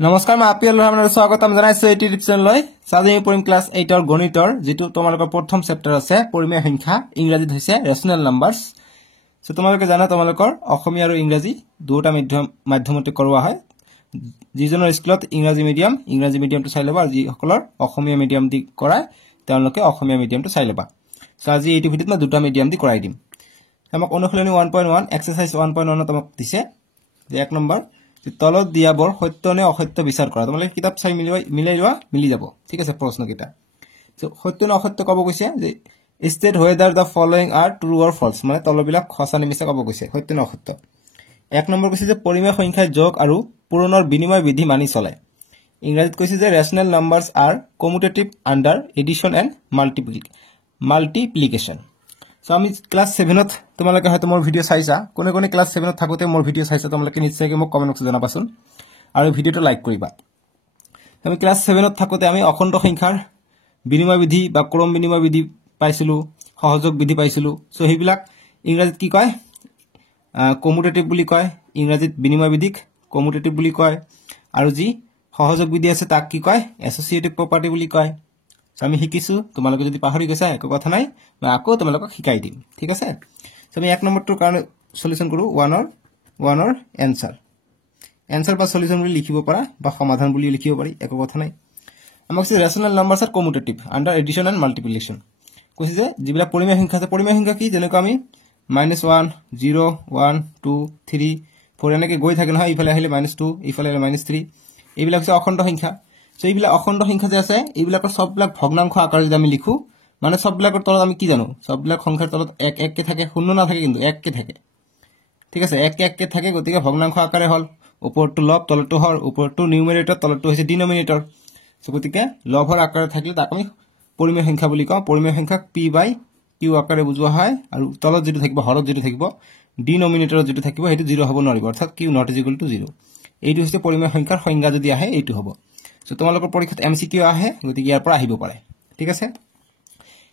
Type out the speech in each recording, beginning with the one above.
নমস্কাৰ মই আপিল ৰহমানৰ স্বাগতম জনাইছো এই টিউব চেনেললৈ সাজি পঢ়িম ক্লাস 8 ৰ গণিতৰ যেটো তোমালোকৰ প্ৰথম চেপ্টাৰ আছে পৰিমেয় সংখ্যা ইংৰাজীত হৈছে ৰেশনাল নাম্বাৰস সো তোমালোকে জানা তোমালোকৰ অসমীয়া আৰু ইংৰাজী দুটা মাধ্যমতে কৰোৱা হয় যিজনৰ স্কুলত ইংৰাজী মিডিয়ামটো চাই লবা আৰু যি সকলৰ অসমীয়া মিডিয়াম দি কৰায় তেওঁলোকে অসমীয়া মিডিয়ামটো চাই লবা সো আজি এই ভিডিঅ'ত মই দুটা মিডিয়াম দি কৰাই দিম আমাক অনুশীলনী 1.1 এক্সাৰসাইজ 1.1 তোমাক দিছে যে এক নম্বৰ তলত দিয়াবৰ সত্য নে অসত্য বিচাৰ কৰা তোমালোকে কিতাপ চাই মিলাই লোৱা মিলি যাব ঠিক আছে প্ৰশ্ন কিটা সো সত্য নে অসত্য কব কৈছে যে state whether the following are true or false মানে তলবিলাক খসা নে মিছা কব কৈছে সত্য নে অসত্য এক নম্বৰ কৈছে যে পৰিমেয় সংখ্যা যোগ আৰু পূৰণৰ বিনিময় বিধি মানি চলে ইংৰাজীত কৈছে যে rational numbers are commutative under addition and multiplication so আমি ক্লাস 7 ত তোমালোকে হয়তো মোৰ ভিডিও চাইছা কোনে ক্লাস 7 ত থাকোতে মোৰ ভিডিও চাইছা তোমালোকে নিশ্চয়কৈ মোক কমেন্ট বক্সত জনাবাচোন আৰু ভিডিওটো লাইক কৰিবা আমি ক্লাস 7 ত থাকোতে আমি অখণ্ড সংখ্যাৰ বিনিময় বিধি বা ক্ৰম বিনিময় বিধি পাইছিলো সহযোগ বিধি পাইছিলো সো হেবিলাক ইংৰাজীত কি কয় কমিউটেটিভ বুলি কয় ইংৰাজীত বিনিময় বিধিক কমিউটেটিভ বুলি কয় আৰু যি সহযোগ বিধি আছে তাক কি কয় এছ'চিয়েটিভ প্ৰপাৰ্টি বুলি কয় আমি শিকিছো তোমালোকে যদি পাহৰি গৈছা একো কথা নাই মই আকৌ তোমালোকক শিকাই দিম ঠিক আছে সো আমি এক নম্বৰটোৰ কাৰণে সলিউশন কৰো 1 ৰ এনসাৰ বা সলিউশন বুলি লিখিব পাৰা বা সমাধান বুলি লিখিব পাৰি একো কথা নাই আমাক যে rational numbers are commutative under addition and multiplication কৈছে যে যিবিলাক পৰিমেয় সংখ্যা আছে পৰিমেয় সংখ্যা কি যেনেকৈ আমি -1 0 1 2 3 4 এনেকৈ গৈ থাকে নহয় ইফালে আহিলে -2 ইফালে আহিলে -3 এইবিলাক আছে অখণ্ড সংখ্যা সো এইবিলাক অখণ্ড সংখ্যা যে আছে এইবিলাকৰ সববিলাক ভগ্নাংশ আকাৰে যদি আমি লিখো মানে সববিলাকৰ তলত আমি কি জানো সববিলাক সংখ্যাৰ তলত এক কে থাকে শূন্য না থাকে কিন্তু এক কে থাকে ঠিক আছে এক কে থাকে গতিকে ভগ্নাংশ আকাৰে হল ওপৰটো লব তলটো হৰ ওপৰটো নিউমাৰেটৰ তলটো হৈছে ডিনোমিনেটৰ সো গতিকে লবৰ আকাৰে থাকিলে তাক আমি পৰিমেয় সংখ্যা বুলি কওঁ পৰিমেয় সংখ্যাক p/q আকাৰে বুজোৱা হয় আৰু তলত যেটো থাকিব হৰত যেটো থাকিব ডিনোমিনেটৰত যেটো থাকিব হেতু 0 হ'ব নোৱাৰিব অৰ্থাৎ q ≠ 0 এইটো হৈছে পৰিমেয় সংখ্যাৰ সংজ্ঞা যদি আহে এইটো হ'ব সো তোমালোকৰ পৰীক্ষাত MCQ আহে গতিকে ইয়াৰ পৰা আহিব পাৰে ঠিক আছে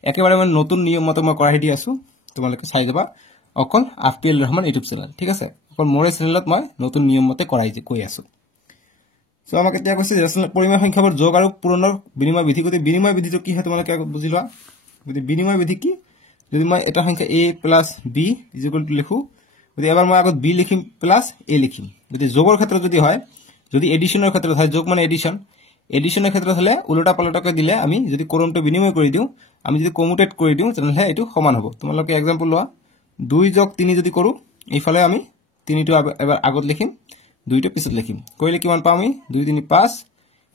একেবাৰে মই নতুন নিয়ম মতে মই কৰাই দি আছো তোমালোকে চাই যাবা অকল আফপিএল ৰহমান ইউটিউব চেনেল ঠিক আছে অকল মোৰে চেনেলত মই নতুন নিয়ম মতে কৈ আছো সো আমাক এতিয়া কৈছে ৰেশনাল পৰিমেয় সংখ্যাবোৰ যোগ আৰু পূৰণৰ বিনিময় বিধি গতি বিনিময় বিধিটো কি হয় তোমালোকে বুজি লোৱা গতি বিনিময় বিধি কি যদি মই এটা সংখ্যা a + b লিখো গতি এবাৰ মই আগত b লিখিম + a লিখিম গতি যোগৰ ক্ষেত্ৰত যদি হয় যদি এডিশনৰ ক্ষেত্ৰত হয় যোগ মানে এডিশনৰ ক্ষেত্ৰত হলে উল্টা পাল্টাকৈ দিলে আমি যদি ক্ৰমটো বিনিময় কৰি দিও আমি যদি কমিউটেট কৰি দিও তেনহলে এটো সমান হ'ব তোমালোকে एग्जांपल লোৱা 2 + 3 যদি কৰো এইফালে আমি 3 টো এবাৰ আগত লিখিম 2 টো পিছত লিখিম কইলে কিমান পাম আমি 2 3 5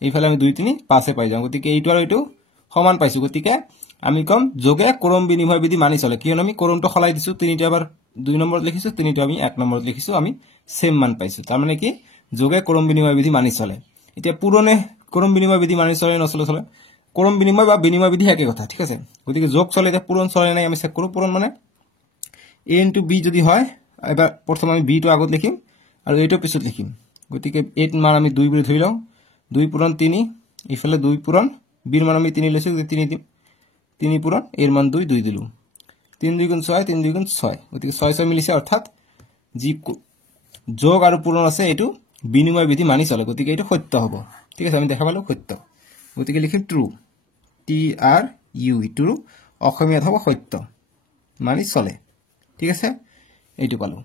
এইফালে আমি 2 3 5 এ পাই যাম গতিকে এইটো আৰু এইটো সমান পাইছো গতিকে আমি কম যোগে ক্ৰম বিনিময় বিধি মানি চলে কিয়নো আমি ক্ৰমটো খলাই দিছো 3 টো এবাৰ 2 নম্বৰত লিখিছো 3 টো আমি 1 নম্বৰত লিখিছো আমি সেম মান পাইছো তাৰ মানে কি যোগে ক্ৰম বিনিময় বিধি মানি চলে এতিয়া পুৰণে ক্ৰম বিনিময় বিধি মানি চলে নচলে ক্ৰম বিনিময় বা বিনিময় বিধি একে কথা ঠিক আছে গতিকে যোগ চলে এতিয়া পূৰণ চলে নাই আমি চেক কৰো পূৰণ মানে a * b যদি হয় এবাৰ প্ৰথম আমি b টো আগত লিখিম আৰু এইটো পিছত লিখিম গতিকে 8 মান আমি 2 বুলি ধৰি লওঁ 2 পূৰণ 3 ইফালে 2 পূৰণ b ৰ মান আমি 3 লৈছো 3 দিম 3 পূৰণ a ৰ মান 2 দিলো 3 2 গুণ 6 3 2 গুণ 6 গতিকে 6 6 মিলিছে অৰ্থাৎ যি যোগ আৰু পূৰণ আছে এটো বিনিময় বিধি মানি চলে গতিকে এটো সত্য হ'ব ঠিক আছে আমি দেখা পালো সত্য গতিকে লিখিম ট্ৰু TRU ট্ৰু অসমীয়াত হ'ব সত্য মানি চলে ঠিক আছে এইটো পালো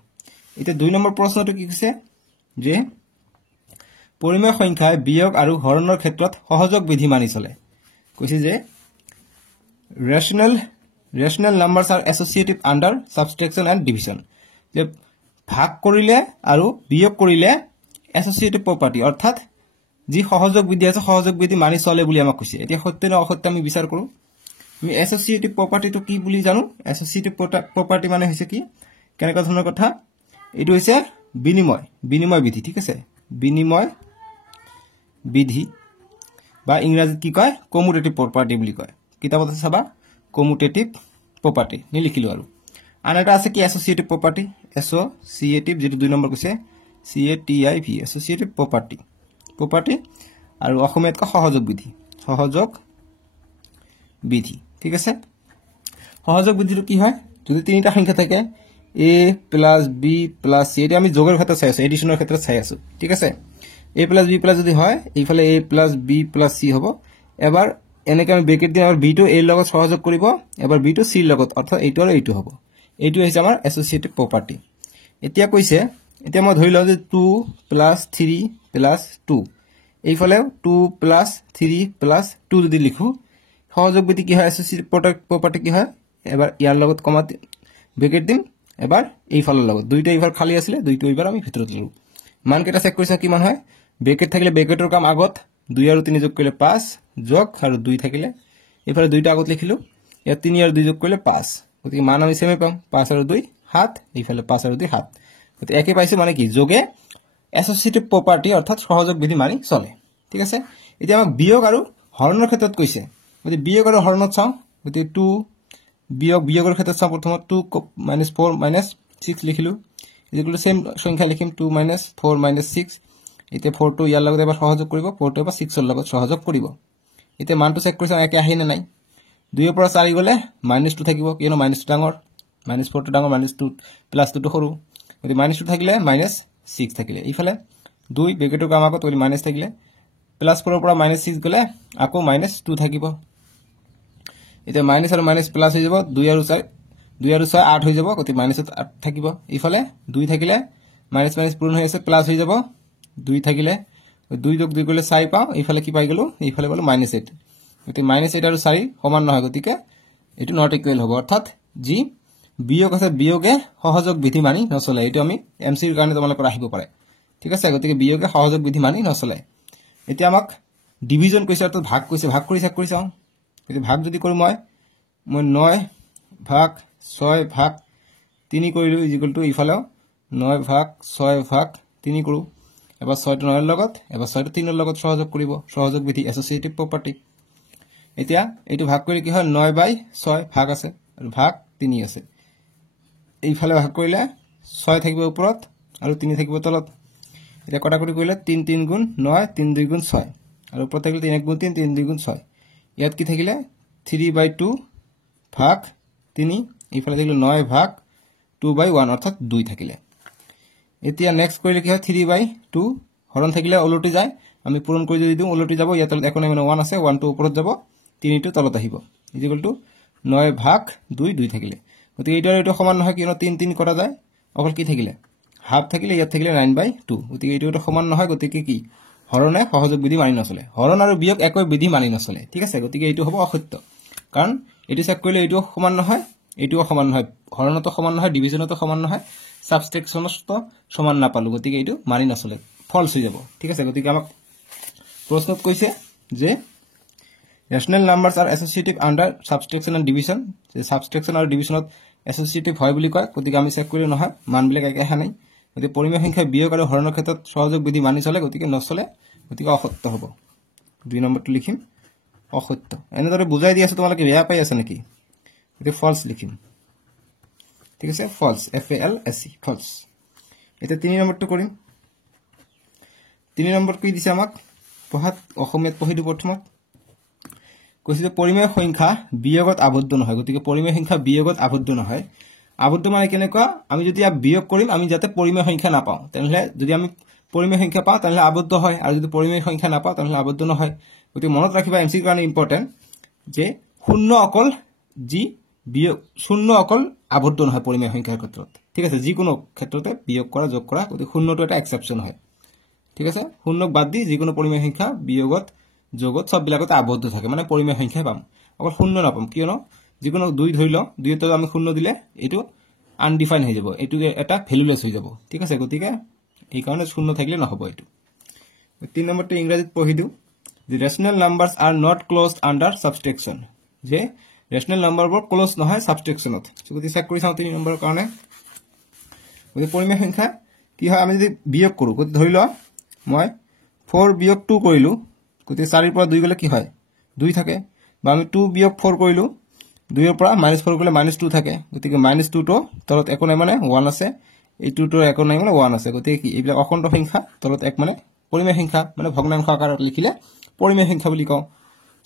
এটা 2 নম্বৰ প্ৰশ্নটো কি কৈছে যে পৰিমেয় সংখ্যায় বিয়োগ আৰু হৰণৰ ক্ষেত্ৰত সহযোগ বিধি মানি চলে কৈছে যে rational numbers are associative under subtraction and division যে ভাগ কৰিলে আৰু বিয়োগ কৰিলে associative property অৰ্থাৎ যি সহযোগ বিধি আছে সহযোগ বিধি মানি চলে বুলি আমাক কৈছে এতিয়া সত্য নে অসত্য আমি বিচাৰ কৰো আমি associative property টো কি বুলি জানো associative property মানে হৈছে কি কেনেকা ধৰণৰ কথা এটো হৈছে বিনিময় বিধি ঠিক আছে বিনিময় বিধি বা ইংৰাজীত কি কয় কমিউটেটিভ প্ৰপাৰ্টি বুলি কয় কিতাপত চাবা কমিউটেটিভ প্ৰপাৰ্টি নি লিখিলো আৰু আনটা আছে কি এছ'চিয়েটিভ প্ৰপাৰ্টি এছ'চিয়েটিভ যেটো 2 নম্বৰ কৈছে CATIV এছ'চিয়েটিভ প্ৰপাৰ্টি আৰু অসমীয়াত সহযোগ বিধি ঠিক আছে সহযোগ বিধিটো কি হয় যদি তিনিটা সংখ্যা থাকে a + b + c এটা আমি যোগৰ ক্ষেত্ৰত চাই আছো এডিশনৰ ক্ষেত্ৰত চাই আছো ঠিক আছে a প্লাস b প্লাস যদি হয় এইফালে a plus b plus c হ'ব এবাৰ এনেকৈ আমি ব্ৰেকেট দিম আৰু b টো a লগত সহযোগ কৰিব এবাৰ b টো c লগত অৰ্থাৎ এইটো আৰু এইটো হ'ব এইটো হৈছে আমাৰ এছ'চিয়েটিভ প্ৰপাৰ্টি এতিয়া কৈছে এতিয়া মই ধৰি লওঁ যে 2 প্লাস 3 প্লাস 2 এইফালে 2 প্লাস 3 প্লাস 2 যদি লিখো সহযোগ বিধি কি হয় এছ'চিয়েটিভ প্ৰপাৰ্টি কি হয় এবাৰ ইয়াৰ লগত কমা ব্ৰেকেট দিম এবাৰ এইফালৰ লগত দুইটা এইফাল খালি আছিল দুইটো এইবাৰ আমি ভিতৰত ললো মান কেটা চেক কৰিছা কিমান হয় ব্ৰেকেট থাকিলে ব্ৰেকেটৰ কাম আগত 2 আৰু 3 যোগ কৰিলে 5 যোগ আৰু 2 থাকিলে এইফালে দুইটা আগত লিখিলো ইয়া 3 আৰু 2 যোগ কৰিলে 5 গতিকে মান আমি সেমে পাম 5 আৰু 2 7 এইফালে 5 আৰু 2 7 গতিকে একে পাইছে মানে কি যোগে এছ'চিয়েটিভ প্ৰপাৰ্টি অৰ্থাৎ সহযোগ বিধি মানি চলে ঠিক আছে এতিয়া আমাক বিয়োগ আৰু হৰণৰ ক্ষেত্ৰত কৈছে গতিকে বিয়োগ আৰু হৰণত চাও গতিকে 2 বিয়োগৰ ক্ষেত্ৰত চাও প্ৰথমত 2 - 4 - 6 লিখিলো ইকুৱেল সেম সংখ্যা লিখিম 2 - 4 - 6 ইতে 4 টো ইয়াৰ লগত এবাৰ সহযোগ কৰিব 4 টো এবাৰ 6 ৰ লগত সহযোগ কৰিব ইতে মানটো চেক কৰিছা একে আহি না নাই 2 ৰ পৰা 4 গলে -2 থাকিব কিয়নো -2 ডাঙৰ -4 টো ডাঙৰ -2 +2 টো সৰু গতি -2 থাকিলে -6 থাকিলে ইফালে 2 ব্ৰেকেটৰ কাম আগত কৰি মাইনাস থাকিলে +4 ৰ পৰা -6 গলে আকৌ -2 থাকিব ইতে মাইনাস আৰু মাইনাস প্লাস হৈ যাব 2 আৰু 6 8 হৈ যাব গতি -8 থাকিব ইফালে 2 থাকিলে মাইনাস পূৰণ হৈ আছে প্লাস হৈ যাব 2 থাকিলে 2 যোগ 2 গলে 4 পাও ইফালে কি পাই গলো ইফালে গলো -8 গতি -8 আৰু 4 সমান নহয় গতিকে এটো নট ইকুৱেল হ'ব অৰ্থাৎ জি বিয়োগ আছে বিয়োগে সহযোগ বিধি মানি নচলে এটো আমি এমসিৰ কাৰণে তোমালোকৰ আহিব পাৰে ঠিক আছে গতিকে বিয়োগে সহযোগ বিধি মানি নচলে এতিয়া আমাক ডিভিজন কৈছে অৰ্থাৎ ভাগ কৈছে ভাগ কৰি চেক কৰি চাও যদি ভাগ যদি কৰো মই 9 ভাগ 6 ভাগ 3 কৰিলো ইকুৱেল টু ইফালে 9 ভাগ 6 ভাগ 3 কৰো এবাৰ 6 টো 9 ৰ লগত এবাৰ 6 টো 3 ৰ লগত সহযোগ কৰিব সহযোগ বিধি এছ'চিয়েটিভ প্ৰপাৰ্টি এতিয়া এইটো ভাগ কৰি কি হয় 9/6 ভাগ আছে আৰু ভাগ 3 আছে এইফালে ভাগ কৰিলে 6 থাকিব ওপৰত আৰু 3 থাকিব তলত এটা কটাকটি কৰিলে 3 3 গুণ 9 3 2 গুণ 6 আৰু ওপৰত থাকিলে 3 1 গুণ 3 3 2 গুণ 6 ইয়াত কি থাকিলে 3/2 ভাগ 3 এইফালে থাকিলে 9 ভাগ 2/1 অৰ্থাৎ 2 থাকিলে এতিয়া নেক্সট কৰিলে কি হয় 3/2 হৰণ থাকিলে ওলটি যায় আমি পূৰণ কৰি যদি দিও ওলটি যাব ইয়াত একো নাই মানে 1 আছে 1 টো ওপৰত যাব 3 টো তলত আহিব ইকুৱেল টু 9 ভাগ 2 2 থাকিলে গতিকে এইটো সমান নহয় কিয়নো 3 3 কৰা যায় অকল কি থাকিলে হাফ থাকিলে ইয়াত থাকিলে 9/2 গতিকে এইটো সমান নহয় গতিকে কি হৰণে সহযোগ বিধি মানি নচলে হৰণ আৰু বিয়োগ একই বিধি মানি নচলে ঠিক আছে গতিকে এইটো হ'ব অসত্য কাৰণ এটো চেক কৰিলে এইটো সমান নহয় এইটোও সমান নহয় হৰণতো সমান নহয় ডিভিজনতো সমান নহয় সাবট্ৰেকশনতো সমান নাপালো গতিকে এইটো মানি নচলে ফলস হৈ যাব ঠিক আছে গতিকে আমাক প্ৰশ্নত কৈছে যে rational numbers are associative under subtraction and division যে subtraction আৰু ডিভিজনত associative হয় বুলি কয় গতিকে আমি চেক কৰিলে নহয় মানবিলাক একে আহা নাই গতিকে পৰিমেয় সংখ্যা বিয়োগ আৰু হৰণৰ ক্ষেত্ৰত সহযোগ বিধি মানি চলে গতিকে নচলে গতিকে অসত্য হ'ব 2 নম্বৰটো লিখিম অসত্য এনেদৰে বুজাই দি আছে তোমালোকে বেয়া পাই আছে নেকি গতিকে ফলস লিখিম ঠিক আছে ফলস FALS ফলস এটা 3 নম্বৰটো কৰিম 3 নম্বৰ কি দিছে আমাক পঢ়াত অসমীয়াত পঢ়িলো প্ৰথমত কৈছে যে পৰিমেয় সংখ্যা বিয়োগত আবদ্ধ নহয় গতিকে পৰিমেয় সংখ্যা বিয়োগত আবদ্ধ নহয় আবদ্ধ মানে কেনেকুৱা আমি যদি বিয়োগ কৰিম আমি যাতে পৰিমেয় সংখ্যা নাপাও তেনহলে যদি আমি পৰিমেয় সংখ্যা পাও তেনহলে আবদ্ধ হয় আৰু যদি পৰিমেয় সংখ্যা নাপাও তেনহলে আবদ্ধ নহয় গতিকে মনত ৰাখিবা এমসি কাৰণে ইম্পৰ্টেন্ট যে শূন্য অকল জি বিয়োগ শূন্য অকল আবদ্ধ নহয় পৰিমেয় সংখ্যাৰ ক্ষেত্ৰত ঠিক আছে যিকোনো ক্ষেত্ৰতে বিয়োগ কৰা যোগ কৰা গতিকে শূন্যটো এটা এক্সেপশন হয় ঠিক আছে শূন্যক বাদ দি যিকোনো পৰিমেয় সংখ্যা বিয়োগত যোগত সব বিলাকতে আবদ্ধ থাকে মানে পৰিমেয় সংখ্যা পাম অকল শূন্য নাপাম কিয়নো যিকোনো 2 ধৰি ল 2 তে আমি শূন্য দিলে এটো আনডিফাইন হৈ যাব এটো এটা ভ্যালুলেস হৈ যাব ঠিক আছে গতিকে এই কারণে শূন্য থাকলে নহব এটো 3 নম্বৰটো ইংৰাজীত পঢ়ি দিও the rational numbers are not closed under subtraction যে rational number বোৰ ক্লোজ নহয় সাবট্ৰেকশনত যদি চেক কৰি চাও 3 নম্বৰৰ কাৰণে যদি পৰিমেয় সংখ্যা কি হয় আমি যদি বিয়োগ কৰো ধৰি ল মই 4 বিয়োগ 2 কৰিলো গতি 4 ৰ পৰা 2 গলে কি হয় 2 থাকে বা আমি 2 বিয়োগ 4 কৰিলো 2 ৰ পৰা -4 গলে -2 থাকে গতিকে -2 টো তলত একো নাই মানে 1 আছে এই 2 টো একো নাই মানে 1 আছে গতিকে কি এইবিলাক অখণ্ড সংখ্যা তলত এক মানে পৰিমেয় সংখ্যা মানে ভগ্নাংশ আকাৰত লিখিলে পৰিমেয় সংখ্যা বুলি কও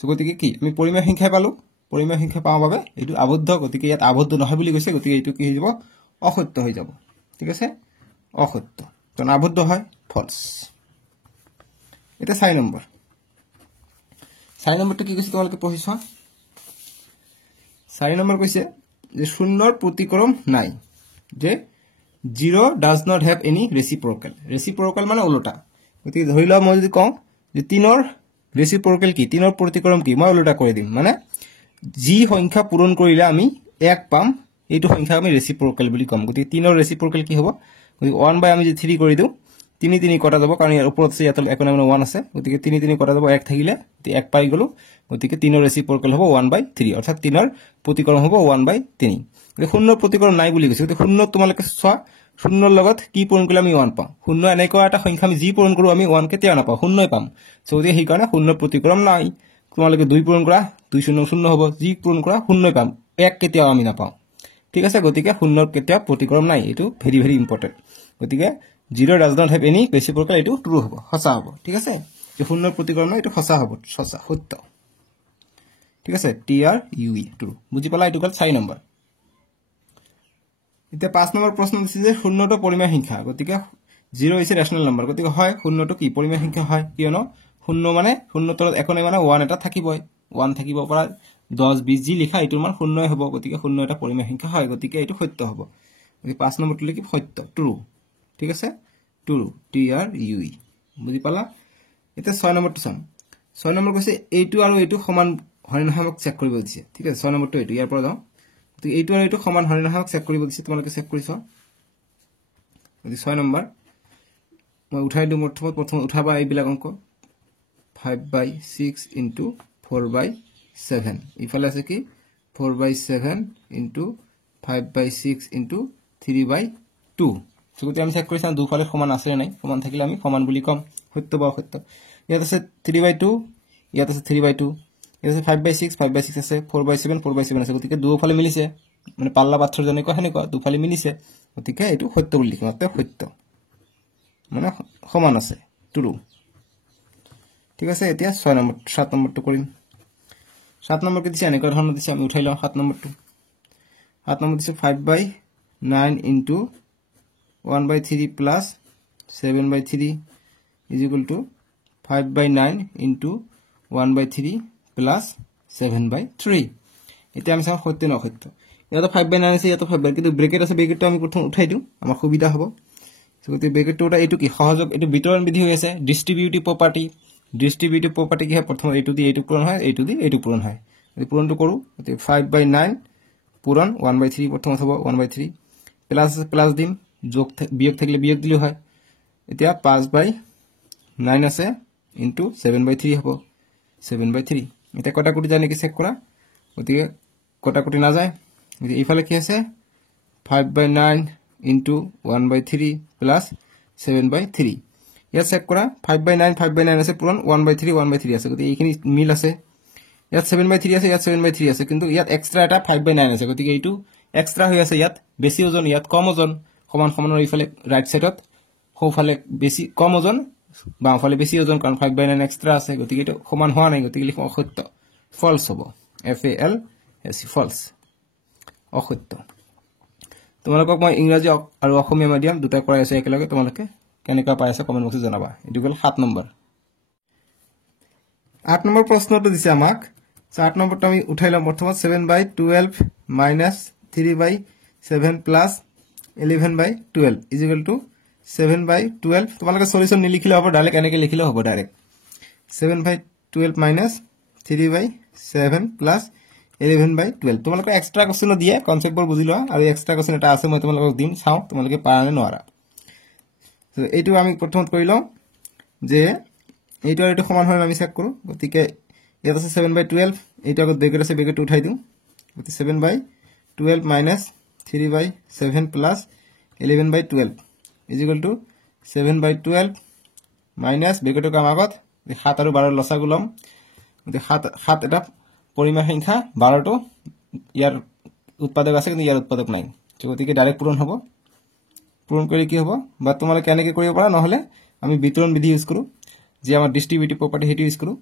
গতিকে কি আমি পৰিমেয় সংখ্যা পালো পৰিমেয় সংখ্যা পাওয়ার বাবে এটো আবদ্ধ গতিকে ইয়াত আবদ্ধ নহয় বুলি কৈছে গতিকে এটো কি হৈ যাব অসত্য হৈ যাব ঠিক আছে অসত্য তো আবদ্ধ হয় ফলস এটা 4 নম্বৰ 4 নম্বৰটো কি কৈছে তোমালোকে পঢ়িছ 4 নম্বৰ কৈছে যে শূন্যৰ প্ৰতিক্ৰম নাই যে 0 does not have any reciprocal মানে ওলোটা গতিকে ধৰি লও মই যদি কওঁ যে 3 ৰ ৰেচিপ্ৰকেল কি 3 ৰ প্ৰতিক্ৰম কি মই ওলোটা কৰি দিম মানে যি সংখ্যা পূৰণ কৰিলে আমি 1 পাম এইটো সংখ্যা আমি ৰেচিপ্ৰকেল বুলি কম গতিকে 3 ৰ ৰেচিপ্ৰকেল কি হ'ব গতিকে 1 বাই আমি যদি 3 কৰি দিও 3 3 কটা যাব কাৰণ ইয়াৰ ওপৰত আছে ইয়াত একো নাই 1 আছে গতিকে 3 3 কটা যাব 1 থাকিলে 1 পাই গলো গতিকে 3 ৰ ৰেচিপ্ৰকেল হ'ব 1/3 অৰ্থাৎ 3 ৰ প্ৰতিক্ৰম হ'ব 1/3 গতিকে শূন্যৰ প্ৰতিক্ৰম নাই বুলি কৈছে গতিকে শূন্য তোমালোকে চোৱা শূন্যৰ লগত কি পূৰণ কৰিলে আমি 1 পাম শূন্য এনেকুৱা এটা সংখ্যা আমি যি পূৰণ কৰো আমি 1 কেতিয়াও নাপাওঁ শূন্যই পাম সো গতিকে সেই কাৰণে শূন্যৰ প্ৰতিক্ৰম নাই তোমালোকে 2 পূৰণ কৰা 2 শূন্য শূন্য হ'ব যি পূৰণ কৰা শূন্যই পাম 1 কেতিয়াও আমি নাপাওঁ ঠিক আছে গতিকে শূন্যৰ কেতিয়াও প্ৰতিক্ৰম নাই এটো ভেৰি ভেৰি ইম্পৰ্টেন্ট গতিকে 0 does not have any reciprocal এটো ট্ৰু হ'ব সঁচা হ'ব ঠিক আছে যে শূন্যৰ প্ৰতিক্ৰম নাই এটো সঁচা হ'ব সঁচা সত্য ঠিক আছে TRUE ট্ৰু বুজি পালা এটো গল 4 নম্বৰ এতিয়া 5 নম্বৰ প্ৰশ্ন দিছে যে শূন্যটো পৰিমেয় সংখ্যা গতিকে 0 হৈছে ৰেশনাল নম্বৰ গতিকে হয় শূন্যটো কি পৰিমেয় সংখ্যা হয় কিয়নো শূন্য মানে শূন্য তলত একো নাই মানে 1 এটা থাকিবই 1 থাকিব পৰা 10 20 যি লিখা এটোৰ মান শূন্যই হ'ব গতিকে শূন্য এটা পৰিমেয় সংখ্যা হয় গতিকে এটো সত্য হ'ব গতিকে 5 নম্বৰটো লিখি সত্য ট্ৰু ঠিক আছে ট্ৰু TRUE বুজি পালা এতিয়া 6 নম্বৰটো চাম 6 নম্বৰ কৈছে এইটো আৰু এইটো সমান হয় নহয় আমাক চেক কৰিব দিছে ঠিক আছে 6 নম্বৰটো এইটো ইয়াৰ পৰা যাও তো এইটো আৰু এইটো সমান হয় নহয় চেক কৰিব দিছে তোমালোকে চেক কৰিছ গতি 6 নম্বৰ মই উঠাই দিম প্ৰথম উঠাবা এই বিলাক অংক 5/6 * 4/7 ইফালে আছে কি 4/7 * 5/6 * 3/2 সো গতি আমি চেক কৰিছা দুফালে সমান আছে নাই সমান থাকিলে আমি সমান বুলি কম সত্য বা অসত্য ইয়াত আছে 3/2 ইয়াত আছে 3/2 ইয়াত আছে 5/6 5/6 আছে 4/7 4/7 আছে গতিকে দুফালে মিলিছে মানে পাল্লা পাথৰ জনে কয় হেনেকুৱা দুফালে মিলিছে গতিকে এটো সত্য বুলি লিখিম অৰ্থাৎ সত্য মানে সমান আছে ট্ৰু ঠিক আছে এতিয়া 6 নম্বৰ 7 নম্বৰটো কৰিম 7 নম্বৰ কি দিছে এনেকুৱা ধৰণৰ দিছে আমি উঠাই লওঁ 7 নম্বৰটো 7 নম্বৰ দিছে 5/9 * 1/3 plus 7/3 is equal to 5/9 into 1/3 plus 7/3 এটা আমি চাও সত্য না অসত্য ইয়াতো 5/9 আছে ইয়াতো 5/9 কিন্তু ব্র্যাকেট আছে ব্র্যাকেটটো আমি প্ৰথম উঠাই দিও আমাৰ সুবিধা হ'ব সো ব্ৰ্যাকেটটো উঠা এটো কি সহযোগ এটো বিতৰণ বিধি হৈ আছে ডিস্ট্ৰিবিউটিভ প্ৰপাৰ্টি কি হয় প্ৰথম এটো দি এটো পূৰণ হয় এটো দি এটো পূৰণ হয় এই পূৰণটো কৰো 5/9 পূৰণ 1/3 প্ৰথম হ'ব 1/3 প্লাস দিম যোগ বিয়োগ থাকিলে বিয়োগ দিলে হয় এতিয়া 5/9 আছে ইনটু 7/3 হ'ব 7/3 এটা কটাকটি জানে কি চেক কৰা গতিকে কটাকটি না যায় ইফালে কি আছে 5/9 ইনটু 1/3 প্লাস 7/3 ইয়াত চেক কৰা 5/9 আছে পূৰণ 1/3 আছে গতিকে এইখিনি মিল আছে ইয়াত 7/3 আছে ইয়াত 7/3 আছে কিন্তু ইয়াত এক্সট্ৰা এটা 5/9 আছে গতিকে এইটো এক্সট্ৰা হৈ আছে ইয়াত বেছি ওজন ইয়াত কম ওজন সমান সমানৰ ইফালে ৰাইট সাইডত সোফালে বেছি কম ওজন বামফালে বেছি ওজন কাৰণ 5/9 এক্সট্ৰা আছে গতিকে এটো সমান হোৱা নাই গতিকে লিখো অসত্য ফলস হ'ব FALS ফলস অসত্য তোমালোকক মই ইংৰাজী আৰু অসমীয়া মিডিয়াম দুটা কৰাই আছে একেলগে তোমালোকে কেনেকা পাই আছে কমেন্ট বক্সত জনাবা এটো গল 7 নম্বৰ 8 নম্বৰ প্ৰশ্নটো দিছে আমাক 8 নম্বৰটো আমি উঠাই লম প্ৰথমত 7/12 - 3/7 plus 11/12 is equal to 7/12 তোমালোকে সলিউশন নিলিখিলে হ'ব ডাইৰেক্ট এনেকৈ লিখিলে হ'ব ডাইৰেক্ট 7/12 minus 3/7 plus 11/12 তোমালোকে এক্সট্ৰা কোৱেশ্চন দিয়ে কনসেপ্টবোৰ বুজি লোৱা আৰু এক্সট্ৰা কোৱেশ্চন এটা আছে মই তোমালোকক দিম চাও তোমালোকে পাৰা নে নোৱাৰা সো এইটো আমি প্ৰথমত কৰি লওঁ যে এইটো আৰু এইটো সমান হয় আমি চেক কৰো গতিকে ইয়াত আছে 7/12 এইটো আগত ব্ৰেকেট আছে ব্ৰেকেট উঠাই দিও গতিকে 7/12 minus 3/7 plus 11/12 is equal to 7/12 minus ব্ৰেকেটৰ কাম আগত 7 আৰু 12 লসাগু লম 7 এটা পৰিমেয় সংখ্যা 12 টো ইয়াৰ উৎপাদক আছে কিন্তু ইয়াৰ উৎপাদক নাই গতিকে ডাইৰেক্ট পূৰণ হ'ব পূৰণ কৰি কি হ'ব বা তোমালোকে কেনেকৈ কৰিব পাৰা নহলে আমি বিতৰণ বিধি ইউজ কৰো যে আমাৰ ডিস্ট্ৰিবিউটিভ প্ৰপাৰ্টি হেতু ইউজ কৰো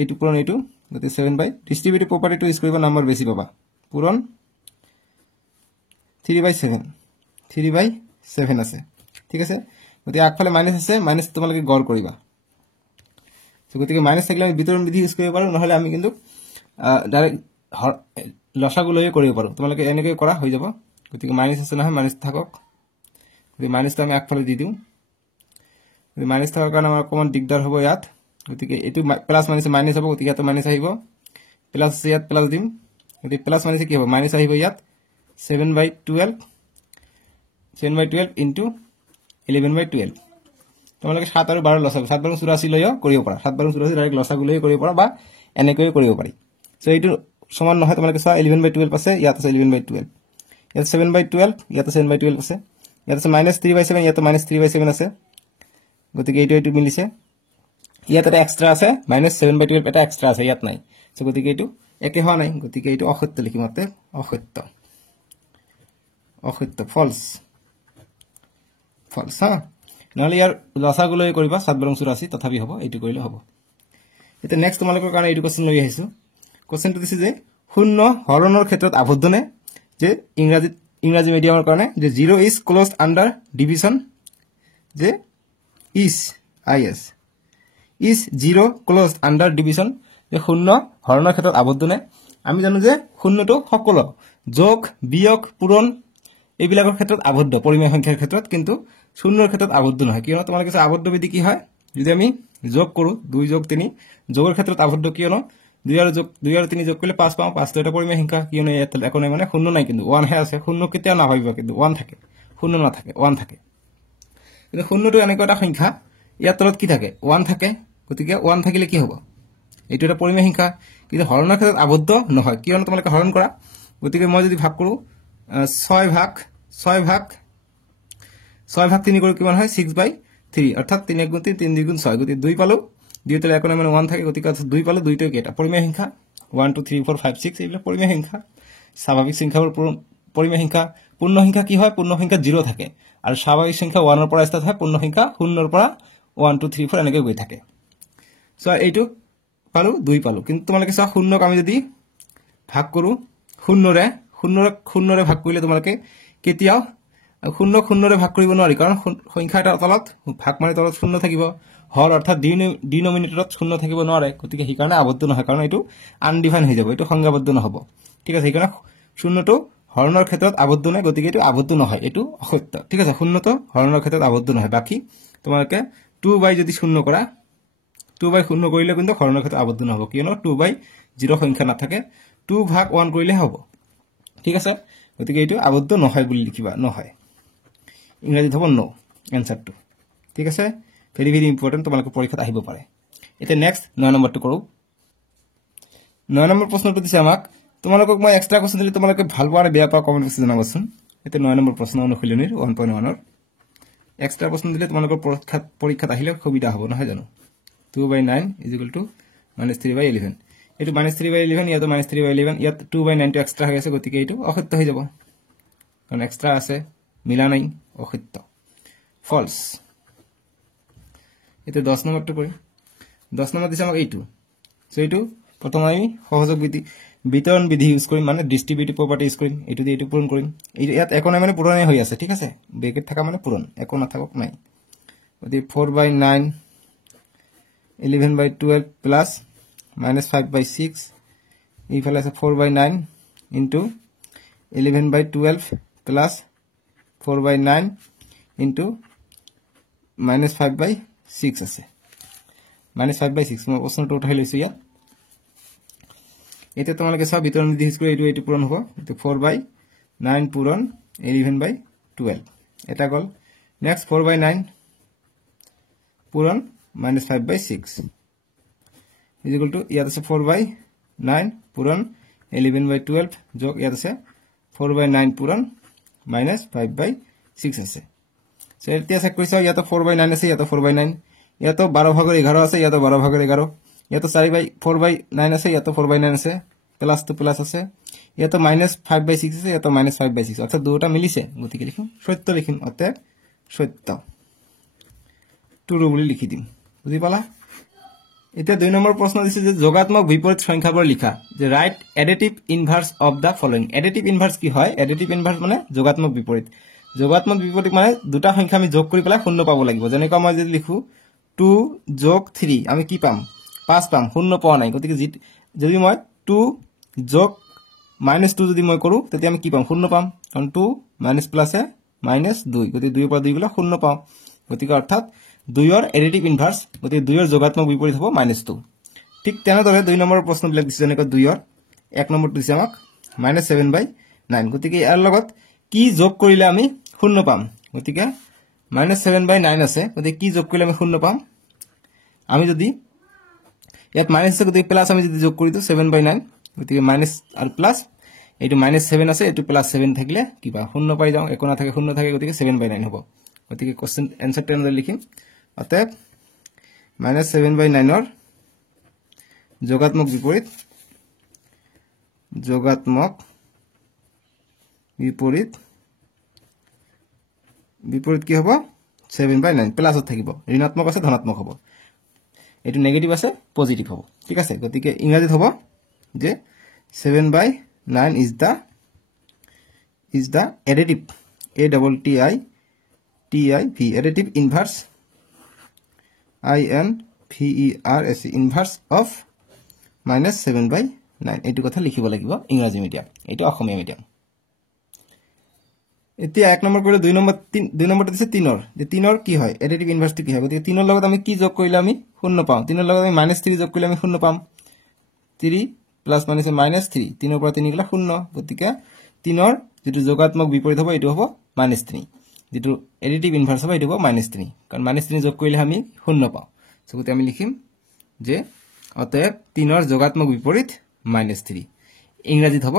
এইটো পূৰণ এইটো গতিকে 7 ডিস্ট্ৰিবিউটিভ প্ৰপাৰ্টিটো ইউজ কৰিব নম্বৰ বেছি পাবা পূৰণ 3/7 আছে ঠিক আছে গতিকে আগফালে মাইনাস আছে মাইনাস তোমালোকে গড় কৰিবা গতিকে মাইনাস থাকলে আমি বিতৰণ বিধি ইউজ কৰিব পাৰোঁ, নহ'লে আমি কিন্তু ডাইৰেক্ট লসাগু লৈয়ে কৰিব পাৰোঁ। তোমালোকে এনেকৈ কৰা হৈ যাব। গতিকে মাইনাস আছে নহয়, মাইনাস থাকক। গতিকে মাইনাসটো আমি আগফালে দি দিওঁ। মাইনাস থকাৰ কাৰণে আমাৰ অকণমান দিগদাৰ হ'ব ইয়াত। গতিকে এইটো প্লাছ মাইনাস মাইনাস হ'ব, গতিকে ইয়াত মাইনাস আহিব, প্লাছ আছে ইয়াত প্লাছ দিম। গতিকে প্লাছ মাইনাস কি হ'ব, মাইনাস আহিব ইয়াত 7/12 ইনটু 11/12। তোমালোকে 7 আৰু 12 লসাগু 7 12 84 লৈও কৰিব পাৰা, 7 12 84 ডাইৰেক্ট লসাগু লৈও কৰিব পাৰা বা এনেকৈও কৰিব পাৰি। সো এইটো সমান নহয়, তোমালোকে চোৱা 11/12 আছে, ইয়াত আছে 11/12, ইয়াত 7/12, ইয়াত 7/12 আছে, ইয়াত আছে -3/7, ইয়াত -3/7 আছে। গতিকে এইটো মিলিছে। ইয়াত এটা এক্সট্ৰা আছে, -7/12 এটা এক্সট্ৰা আছে, ইয়াত নাই। সো গতিকে এইটো একে হোৱা নাই, গতিকে এইটো অসত্য লিখিম। অসত্য অসত্য ফলছ ফলছ হা। নহ'লে ইয়াৰ লসাগু লৈ কৰিবা 7 12 84 তথাপি হ'ব, এইটো কৰিলে হ'ব। এতিয়া নেক্সট তোমালোকৰ কাৰণে এইটো কোৱেশ্চন লৈ আহিছোঁ। কোৱেশ্চনটো দিছে যে শূন্য হৰণৰ ক্ষেত্ৰত আবদ্ধ নে, যে ইংৰাজী মিডিয়ামৰ কাৰণে যে 0 ইজ ক্ল'জড আণ্ডাৰ ডিভিজন, যে ইজ 0 ক্ল'জড আণ্ডাৰ ডিভিজন, যে শূন্য হৰণৰ ক্ষেত্ৰত আবদ্ধ নে। আমি জানো যে শূন্যটো সকলো যোগ বিয়োগ পূৰণ এইবিলাকৰ ক্ষেত্ৰত আবদ্ধ, পৰিমেয় সংখ্যাৰ ক্ষেত্ৰত, কিন্তু শূন্যৰ ক্ষেত্ৰত আবদ্ধ নহয়। কিয়নো তোমালোকে আবদ্ধ বিধি কি হয়, যদি আমি যোগ কৰোঁ 2 যোগ 3, যোগৰ ক্ষেত্ৰত আবদ্ধ, কিয়নো 2 আৰু 3 যোগ কৰিলে 5 পাওঁ, 5টো এটা পৰিমেয় সংখ্যা, কিয়নো ইয়াত একো নাই, মানে শূন্য নাই, কিন্তু 1 হে আছে। শূন্য কেতিয়াও নাভাবিবা, কিন্তু 1 থাকে, শূন্য নাথাকে, 1 থাকে। কিন্তু শূন্যটো এনেকুৱা এটা সংখ্যা, ইয়াৰ তলত কি থাকে, 1 থাকে। গতিকে 1 থাকিলে কি হ'ব, এইটো এটা পৰিমেয় সংখ্যা, কিন্তু হৰণৰ ক্ষেত্ৰত আবদ্ধ নহয়, কিয়নো তোমালোকে হৰণ কৰা। গতিকে মই যদি ভাগ কৰোঁ 6 ভাগ 3 কৰোঁ, কিমান হয় 6/3, অৰ্থাৎ 3 × 3 3 × 6, গতিকে 2 পালোঁ, 2 তলে একো নাই, মানে 1 থাকে। গতিকে 2 পালোঁ, 2টো কেইটা পৰিমেয় সংখ্যা, 1 2 3 4 5 6, এইবিলাক পৰিমেয় সংখ্যা। স্বাভাৱিক সংখ্যাবোৰ পৰিমেয় সংখ্যা। পূৰ্ণ সংখ্যা কি হয়, পূৰ্ণ সংখ্যা 0 থাকে, আৰু স্বাভাৱিক সংখ্যা 1 ৰ পৰা ষ্টাৰ্ট হয়, পূৰ্ণ সংখ্যা 0 ৰ পৰা 1 2 3 4 এনেকৈ গৈ থাকে। চোৱা এইটো পালোঁ, 2 পালোঁ, কিন্তু তোমালোকে চোৱা শূন্যক আমি যদি ভাগ কৰোঁ শূন্যৰে ভাগ কৰিলে তোমালোকে কেতিয়াও শূন্যক শূন্যৰে ভাগ কৰিব নোৱাৰি, কাৰণ সংখ্যা এটাৰ তলত ভাগ মানে তলত শূন্য থাকিব, হৰ অৰ্থাৎ ডিনমিনেটৰত শূন্য থাকিব নোৱাৰে। গতিকে সেইকাৰণে আবদ্ধ নহয়, কাৰণ এইটো আনডিফাইন হৈ যাব, এইটো সংজ্ঞাবদ্ধ নহ'ব। ঠিক আছে, সেইকাৰণে শূন্যটো হৰণৰ ক্ষেত্ৰত আবদ্ধ নাই, গতিকে এইটো আবদ্ধ নহয়, এইটো অসত্য। ঠিক আছে, শূন্যটো হৰণৰ ক্ষেত্ৰত আবদ্ধ নহয়। বাকী তোমালোকে 2/0 যদি শূন্য কৰা, 2/0 কৰিলে কিন্তু হৰণৰ ক্ষেত্ৰত আবদ্ধ নহ'ব, কিয়নো 2/0 সংখ্যা নাথাকে, 2/1 কৰিলে হ'ব। ঠিক আছে, গতিকে এইটো আবদ্ধ নহয় বুলি লিখিবা, নহয়, ইংৰাজীত হ'ব ন' এনচাৰটো। ঠিক আছে, ভেৰি ভেৰি ইম্পৰ্টেণ্ট, তোমালোকৰ পৰীক্ষাত আহিব পাৰে। এতিয়া নেক্সট 9 নম্বৰটো কৰোঁ। 9 নম্বৰ প্ৰশ্নটো দিছে আমাক, তোমালোকক মই এক্সট্ৰা কুৱেশ্যন দিলে তোমালোকে ভাল পোৱা নে বেয়া পোৱা কমেণ্ট বক্সত জনাবচোন। এতিয়া 9 নম্বৰ প্ৰশ্ন অনুশীলনীৰ 1.1ৰ এক্সট্ৰা প্ৰশ্ন দিলে তোমালোকৰ পৰীক্ষাত আহিলে সুবিধা হ'ব, নহয় জানো। 2/9 = -3/11, এইটো -3/11, ইয়াতো -3/11, ইয়াত 2/9 টো এক্সট্ৰা হৈ আছে, গতিকে এইটো অসত্য হৈ যাব, কাৰণ এক্সট্ৰা আছে, মিলা নাই, অসত্য ফলছ। এতিয়া 10 নম্বৰটো কৰিম। 10 নম্বৰ দিছে আমাক এইটো। চ' এইটো প্ৰথমে আমি সহযোগ বিতৰণ বিধি ইউজ কৰিম, মানে ডিষ্ট্ৰিবিউটিভ প্ৰপাৰ্টি ইউজ কৰিম। এইটো দি এইটো পূৰণ কৰিম, এইটো ইয়াত একো নাই, মানে পূৰণেই হৈ আছে। ঠিক আছে, ব্ৰেকেট থকা মানে পূৰণ, একো নাথাকক নাই। গতিকে 4/9 11/12 প্লাছ -5/6, এইফালে আছে 4/9 ইনটু 11/12 প্লাছ 4/9 ইনটু -5/6 আছে, -5/6। মই প্ৰশ্নটো উঠাই লৈছোঁ ইয়াত। এতিয়া তোমালোকে চোৱা বিতৰণ বিধি ইউজ কৰি এইটো পূৰণ হ'ব। 4/9 পূৰণ 11/12 এটা গ'ল। নেক্সট 4/9 পূৰণ -5/6 ইয়াত আছে 4/9 পূৰণ 11/12 যোগ ইয়াত আছে 4/9 পূৰণ -5/6 আছে। এতিয়া চেক কৰিছা, ইয়াতো 4/9 আছে, ইয়াতো 4/9, ইয়াতো 12/11 আছে, ইয়াতো 12/11, ইয়াতো 4/9 আছে, ইয়াতো 4/9 আছে, প্লাছ টু প্লাছ আছে, ইয়াতো -5/6 আছে, ইয়াতো -5/6, অৰ্থাৎ দুটা মিলিছে। গতিকে লিখিম সত্য, লিখিম অতএব সত্য, ট্ৰু বুলি লিখি দিম। বুজি পালা? এতিয়া 2 নম্বৰ প্ৰশ্ন দিছে যে যোগাত্মক বিপৰীত সংখ্যাবোৰ লিখা, যে write additive inverse of the following. Additive inverse কি হয়? এডিটিভ ইনভাৰ্স মানে যোগাত্মক বিপৰীত। যোগাত্মক বিপৰীত মানে দুটা সংখ্যা আমি যোগ কৰি পেলাই শূন্য পাব লাগিব। যেনেকুৱা মই যদি লিখো 2 + 3, আমি কি পাম? 5 পাম শূন্য পোৱা নাই গতিকে যদি মই 2 যোগ -2 যদি মই কৰো তেতিয়া আমি কি পাম শূন্য পাম কাৰণ 2 মাইনাস প্লাসে -2 গতিকে 2 পৰা 2 গলে শূন্য পাও গতিকে অৰ্থাৎ 2 ৰ এডিটিভ ইনভাৰ্স গতিকে 2 ৰ যোগাত্মক বিপৰীত হ'ব -2 ঠিক তেনেদৰে 2 নম্বৰ প্ৰশ্নবিলাক দিছে যেনেকৈ 2 ৰ 1 নম্বৰটো দিছে আমাক -7/9 গতিকে ইয়াৰ লগত কি যোগ কৰিলে আমি শূন্য পাম গতিকে -7/9 আছে গতিকে কি যোগ কৰিলে আমি শূন্য পাম আমি যদি ইয়াত মাইনাস আছে গতিকে প্লাস আমি যদি যোগ কৰি দিও 7/9 গতিকে মাইনাস আৰু প্লাস এইটো -7 আছে এইটো +7 থাকিলে কিবা শূন্য পাই যাও একো না থাকে শূন্য থাকে গতিকে 7/9 হ'ব গতিকে কোশ্চেন आंसर টেনলৈ লিখিম অতএব -7/9 ৰ যোগাত্মক বিপৰীত কি হ'ব 7/9 প্লাসত থাকিব ঋণাত্মক আছে ধনাত্মক হ'ব এটো নেগেটিভ আছে পজিটিভ হ'ব ঠিক আছে গতিকে ইংৰাজীত হ'ব যে 7/9 is the additive additive inverse inverse of -7/9 এটো কথা লিখিব লাগিব ইংৰাজী মিডিয়াম এটো অসমীয়া মিডিয়াম এতিয়া 1 নম্বৰ কৰিলে 2 নম্বৰটো দিছে 3 ৰ যে 3 ৰ কি হয় এডিটিভ ইনভাৰ্সটো কি হয় গতিকে 3 ৰ লগত আমি কি যোগ কৰিলে আমি শূন্য পাম 3 ৰ লগত আমি -3 যোগ কৰিলে আমি শূন্য পাম 3 প্লাস -3 3 ৰ পৰা 3 গলে শূন্য গতিকে 3 ৰ যেটো যোগাত্মক বিপৰীত হ'ব এটো হ'ব -3 যেটো এডিটিভ ইনভাৰ্স হ'ব এটো হ'ব -3 কাৰণ -3 যোগ কৰিলে আমি শূন্য পাম সো গতি আমি লিখিম যে অতএব 3 ৰ যোগাত্মক বিপৰীত -3 ইংৰাজীত হ'ব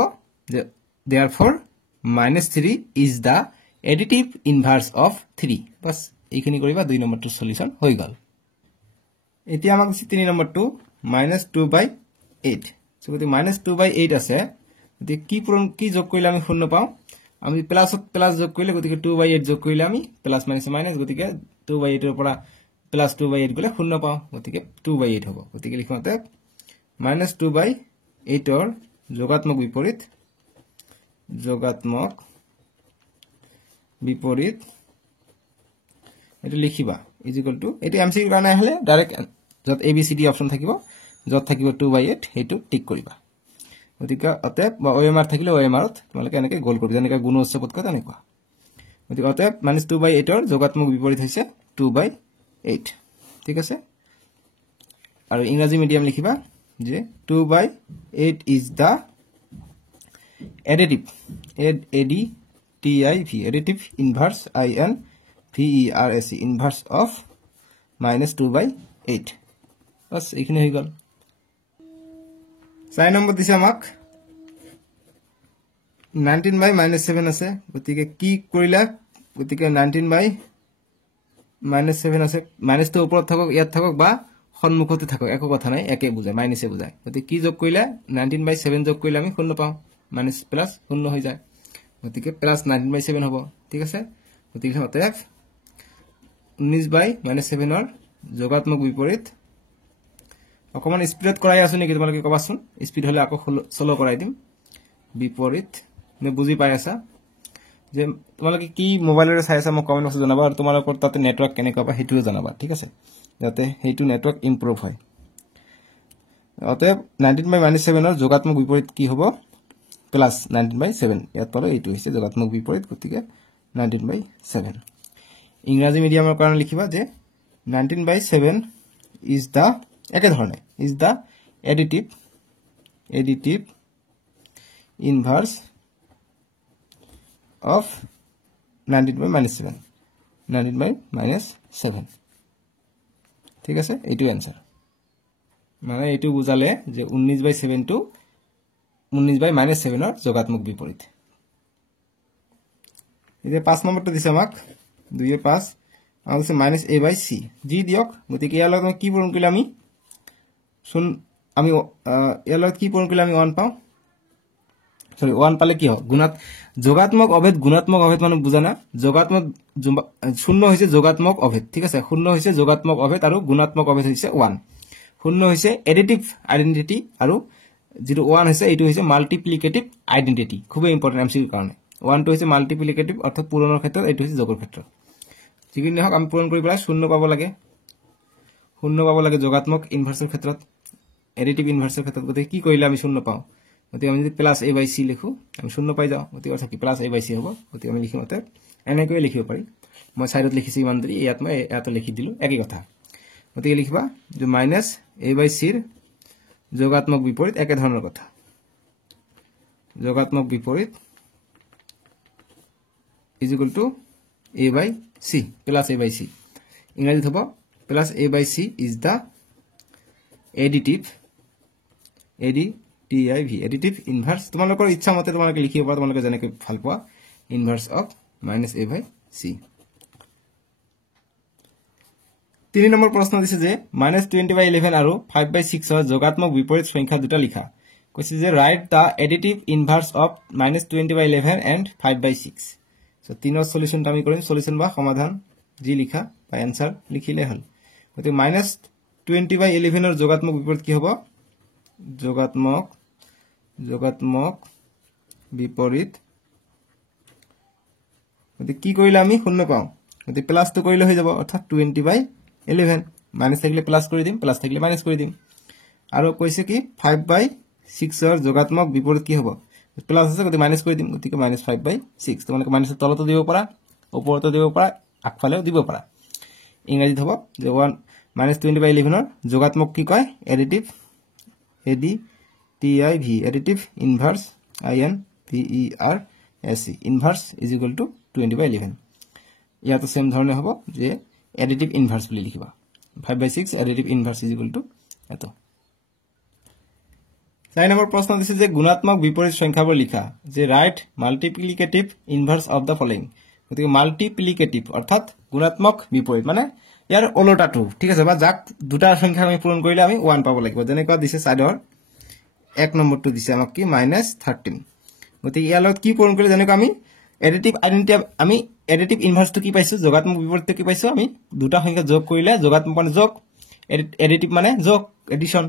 যে therefore -3 is the additive inverse of 3 বাস এইখিনি কৰিবা 2 নম্বৰটো সলিউশন হৈ গল এতিয়া আমাক 3 নম্বৰটো -2/8 সো গতি -2/8 আছে গতি কি যোগ কৰিলে আমি শূন্য পাও আমি প্লাস যোগ কৰিলে গতিকে 2/8 যোগ কৰিলে আমি প্লাস মাইনাস গতিকে 2/8 ৰ পৰা +2/8 গলে শূন্য পাও গতিকে 2/8 হ'ব গতিকে লিখোতে -2/8 ৰ যোগাত্মক বিপৰীত এটো লিখিবা = এটো এমসিকিউ কাৰণে হলে ডাইৰেক্ট যত এবিসিডি অপচন থাকিব যত থাকিব 2/8 হেতু টিক কৰিবা গতিকে অতএব ওএমআৰ থাকিলে ওএমআৰত তোমালোকে এনেকৈ গোল কৰিবা যেনেকৈ গুণোৎসৱত কথা এনেকুৱা গতিকে অতএব -2/8 ৰ যোগাত্মক বিপৰীত হৈছে 2/8 ঠিক আছে আৰু ইংৰাজী মিডিয়াম লিখিবা যে 2/8 is the additive inverse inverse of -2/8 बस এইখিনি হৈ গল 4 নম্বৰ দিছে আমাক 19/-7 আছে গতিকে কি কৰিলা গতিকে 19/-7 আছে মাইনাসটো ওপৰত থাকক ইয়াত থাকক বা সন্মুখতে থাকক একো কথা নাই একে বুজায় মাইনাসে বুজায় গতিকে কি যোগ কৰিলা 19/7 যোগ কৰিলে আমি শূন্য পাও মাইনাস প্লাস শূন্য হৈ যায় গতিকে প্লাস 19/7 হ'ব ঠিক আছে গতিকে অতএব 19/-7 ৰ যোগাত্মক বিপৰীত অকমান স্পিডত কৰাই আছো নেকি তোমালোকে কবাচোন স্পিড হলে আকৌ স্লো কৰাই দিম বিপৰীত নে বুজি পাই আছা যে তোমালোকে কি মোবাইলৰে চাই আছা মোক কমেন্ট বক্সত জনাবা আৰু তোমালোকৰ তাতে নেটৱৰ্ক কেনেকুৱা বা হেতুও জনাবা ঠিক আছে যাতে হেতু নেটৱৰ্ক ইমপ্ৰুভ হয় অতএব 19/-7 ৰ যোগাত্মক বিপৰীত কি হ'ব প্লাস 19/7 ইয়াত তলে এইটো হৈছে যোগাত্মক বিপৰীত গতিকে 19/7 ইংৰাজী মিডিয়ামৰ কাৰণে লিখিবা যে 19/7 is the একে ধৰণে is the additive inverse of 19/-7 19/-7 ঠিক আছে এইটো आंसर মানে এইটো বুজালে যে 19/7 টো 19/-7 ৰ যোগাত্মক বিপৰীত এতিয়া 5 নম্বৰটো দিছে আমাক 2/5 আছে -a/c জি দিয়ক গতিকে ইয়াৰ লগত কি পূৰণ কৰিলে আমি ইয়াৰ লগত কি পূৰণ কৰিলে আমি 1 পাও সরি 1 পালে কি হয় গুণাত যোগাত্মক অভেদ গুণাত্মক অভেদ মানে বুজা না যোগাত্মক শূন্য হৈছে যোগাত্মক অভেদ ঠিক আছে শূন্য হৈছে যোগাত্মক অভেদ আৰু গুণাত্মক অভেদ হৈছে 1 শূন্য হৈছে এডিটিভ আইডেন্টিটি আৰু যেটো 1 হৈছে এটো হৈছে মাল্টিপ্লিকেটিভ আইডেন্টিটি খুব ইম্পৰ্টেন্ট এমসিকিউ কাৰণে 1 টো হৈছে মাল্টিপ্লিকেটিভ অৰ্থাৎ পূৰণৰ ক্ষেত্ৰত এটো হৈছে যোগৰ ক্ষেত্ৰত যিকিনে হক আমি পূৰণ কৰি পেলাই শূন্য পাব লাগে যোগাত্মক ইনভাৰ্সৰ ক্ষেত্ৰত এডিটিভ ইনভাৰ্সেৰ ক্ষেত্ৰে গতিকে কি কৰিলে আমি শূন্য পাওঁ গতিকে আমি যদি প্লাস a বাই c লিখো আমি শূন্য পাই যাওঁ গতিকে অর্থাৎ কি প্লাস a বাই c হ'ব গতিকে আমি লিখিম অতএব এনেকৈ লিখিব পাৰি মই সাইডত লিখিছি ইমান দেৰি ইয়াত মই এত লিখি দিলো একই কথা গতিকে লিখিবা যে মাইনাস a বাই c ৰ যোগাত্মক বিপৰীত একে ধৰণৰ কথা যোগাত্মক বিপৰীত is equal to a by c plus a by c ইংৰাজীত হ'ব plus a by c is the additive additive inverse তোমালোকৰ ইচ্ছা মতে তোমালোকে লিখিব পাৰা তোমালোকে যেনেকৈ ভাল পোৱা inverse of minus a by c 3 number প্ৰশ্ন দিছে যে -20/11 আৰু 5/6 ৰ যোগাত্মক বিপৰীত সংখ্যা দুটা লিখা কৈছে যে write the additive inverse of -20/11 and 5/6 so তিনৰ solution আমি কৰিম সলিউশন বা সমাধান যি লিখা বা आंसर লিখিলে হল গতি -20/11 ৰ যোগাত্মক বিপৰীত কি হ'ব যোগাত্মক বিপৰীত গতি কি কৰিলে আমি শূন্য পাওঁ গতি প্লাস তো কৰিলে হৈ যাব অৰ্থাৎ 20/11 মাইনাস থাকিলে প্লাস কৰি দিম প্লাস থাকিলে মাইনাস কৰি দিম আৰু কৈছে কি 5/6 ৰ যোগাত্মক বিপৰীত কি হ'ব প্লাস আছে গতি মাইনাস কৰি দিম গতিকে -5/6 তোমালোকে মাইনাস তলতো দিব পাৰা ওপৰতো দিব পাৰা আগফালেও দিব পাৰা ইংৰাজীত হ'ব যে 20/11 ৰ যোগাত্মক কি কয় additive additive inverse inverse inverse is equal to 20/11 ইয়াতো সেম ধৰণে হ'ব যে additive inverse বুলি লিখিবা 5/6 additive inverse is equal to এত 4 নম্বৰ প্ৰশ্ন দিছে যে গুণাত্মক বিপৰীত সংখ্যাবোৰ লিখা যে write multiplicative inverse of the following গতিকে মাল্টিপ্লিকেটিভ অৰ্থাৎ গুণাত্মক বিপৰীত মানে ইয়াৰ ওলোটাটো ঠিক আছে বা যাক দুটা সংখ্যা আমি পূৰণ কৰিলে আমি 1 পাব লাগিব যেনেকৈ দিছে সাইডৰ 1 নম্বৰটো দিছে আমাক কি -13 গতিকে ইয়াৰ লগত কি পূৰণ কৰিলে যেনেকৈ আমি এডিটিভ আইডেন্টিটি আমি এডিটিভ ইনভাৰ্সটো কি পাইছো যোগাত্মক বিপৰীতটো কি পাইছো আমি দুটা সংখ্যা যোগ কৰিলে যোগাত্মক মানে যোগ এডিটিভ মানে যোগ এডিশন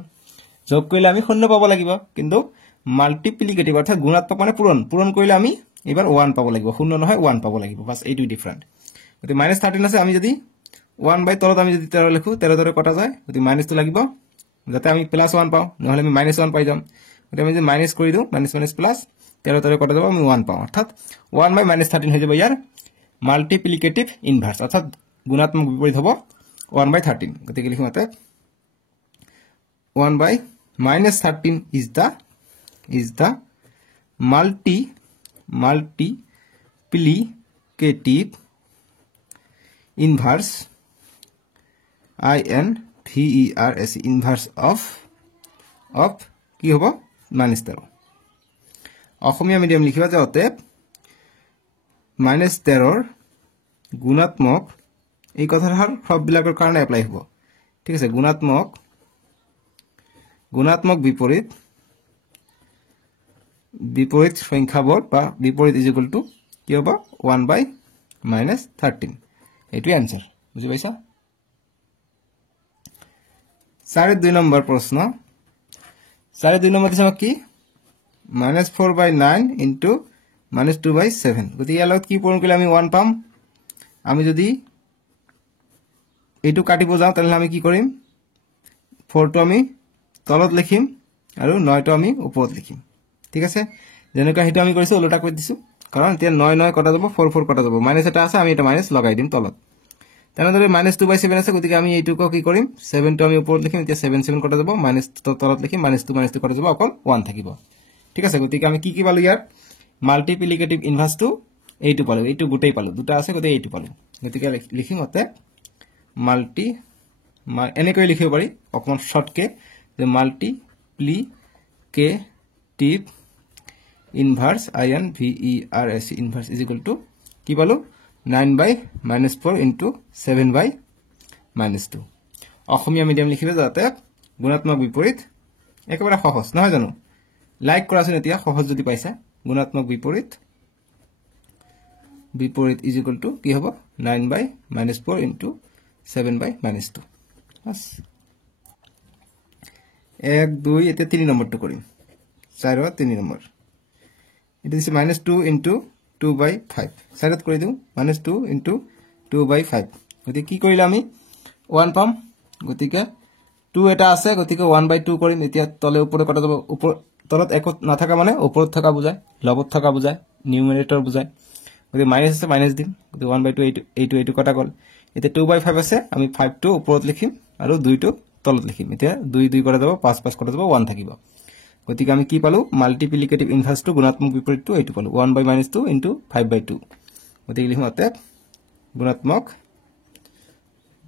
যোগ কৰিলে আমি শূন্য পাব লাগিব কিন্তু মাল্টিপ্লিকেটিভ অৰ্থাৎ গুণাত্মক মানে পূৰণ কৰিলে আমি এবাৰ 1 পাব লাগিব শূন্য নহয় 1 পাব লাগিব বাস এইটো ডিফারেন্ট গতি -13 আছে আমি যদি 1 বাই তলত আমি যদি 13 লিখো 13 ধৰে কটা যায় গতি মাইনাস তো লাগিব যাতে আমি +1 পাও নহলে আমি -1 পাই যাম গতি আমি যদি মাইনাস কৰি দিও মাইনাস প্লাস 13 ধৰে কটা যাব আমি 1 পাও অৰ্থাৎ 1 বাই -13 হৈ যাব ইয়াৰ মাল্টিপ্লিকেটিভ ইনভার্স অর্থাৎ গুণাত্মক বিপরীত হবে 1/13 গতিকে লিখিম অতএব 1 by -13 is the multiplicative inverse inverse inverse of কি হ'ব -13 অসমীয়া মিডিয়াম লিখিবা যে অতএব -13 গুণাত্মক এই কথাৰ সববিলাকৰ কাৰণে এপ্লাই হ'ব ঠিক আছে গুণাত্মক বিপৰীত সংখ্যাবোৰ বা বিপৰীত ইজ ইকুয়াল টু কি হ'ব 1 by -13 এইটোই आंसर বুজি পাইছা 2.5 নম্বৰ প্ৰশ্ন 2.5 নম্বৰ দিছে কি -4/9 into -2/7 গতি ইয়াৰ লগত কি পূৰণ কৰিলে আমি 1 পাম আমি যদি এইটো কাটিব যাও তাহলে আমি কি কৰিম 4 টো আমি তলত লিখিম আৰু 9 টো আমি ওপৰত লিখিম ঠিক আছে যেনেকৈ হেতু আমি কৰিছো ওলটা কৰি দিছো কাৰণ এতিয়া 9 9 কটা যাব 4 4 কটা যাব মাইনাস এটা আছে আমি এটা মাইনাস লগাই দিম তলত তেনেদৰে -2/7 আছে গতিকে আমি এইটোক কি কৰিম 7 টো আমি ওপৰত লিখিম এতিয়া 7 7 কটা যাব মাইনাস তলত লিখিম -2 কটা যাব অকল 1 থাকিব ঠিক আছে গতিকে আমি কি পালো ইয়াৰ মাল্টিপ্লিকেটিভ ইনভার্স টু এইটো পালো এইটো গুটেই পালো দুটা আছে গতিকে এইটো পালো গতিকে লিখিম অতে এনেকৈ লিখিব পাৰি অকমান শর্টকে যে multiplicative inverse inverse inverse is equal to কি পালো 9/-4 into 7/-2 অসমীয়া মিডিয়াম লিখিলে যাতে গুণাত্মক বিপৰীত একেবাৰে সহজ নহয় জানো লাইক কৰাছেন এতিয়া সহজ যদি পাইছা গুণাত্মক বিপৰীত is equal to কি হ'ব 9/-4 into 7/-2 বাস 1 2 এতিয়া 3 নম্বৰটো কৰিম 4 3 নম্বৰ এটা দিছে -2 into 2/5 সাইডত কৰি দিও -2 into 2/5 গতি কি কৰিলা আমি 1 পাম গতিকে 2 এটা আছে গতিকে 1/2 কৰিম এতিয়া তলে উপৰে কটা যাব উপৰ তলত একত না থাকা মানে উপৰত থাকা বুজায় লগত থাকা বুজায় নিউমাৰেটৰ বুজায় গতিকে মাইনাস আছে মাইনাস দিম গতিকে 1/2 এইটো কটা গল এতিয়া 2/5 আছে আমি 5 টো উপৰত লিখিম আৰু 2 টো তলত লিখিম এতিয়া 2 2 কৰা যাব 5 5 কৰা যাব 1 থাকিব গতিকে আমি কি পালো মাল্টিপ্লিকেটিভ ইনভাৰ্স টু গুণাত্মক বিপৰীতটো এইটো পালো 1/-2 ইনটু 5/2 গতিকে লিখো অতে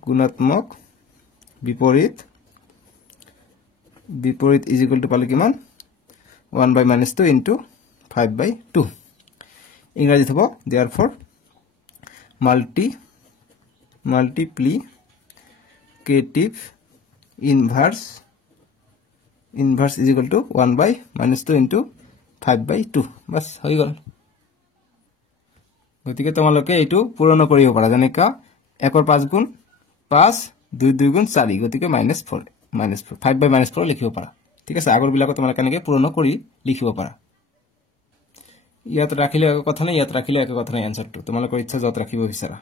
গুণাত্মক বিপৰীত ইজ ইকুয়াল টু পালো কিমান 1/-2 ইনটু 5/2 ইংৰাজীত হ'ব therefore multiplicative inverse is equal to 1/-2 into 5/2 बस हो गल গতিকে তোমালোকে এইটো পূৰণ কৰিব পাৰা যেনেকা 1 ৰ 5 গুণ 5 2 2 গুণ 4 গতিকে -4 5/-4 লিখিব পাৰা ঠিক আছে আগৰ বিলাক তোমালোকে এনেকৈ পূৰণ কৰি লিখিব পাৰা ইয়াত ৰাখিলে এক কথা নাই ইয়াত ৰাখিলে এক কথা নাই আনসাৰটো তোমালোকৰ ইচ্ছা যত ৰাখিব বিচাৰা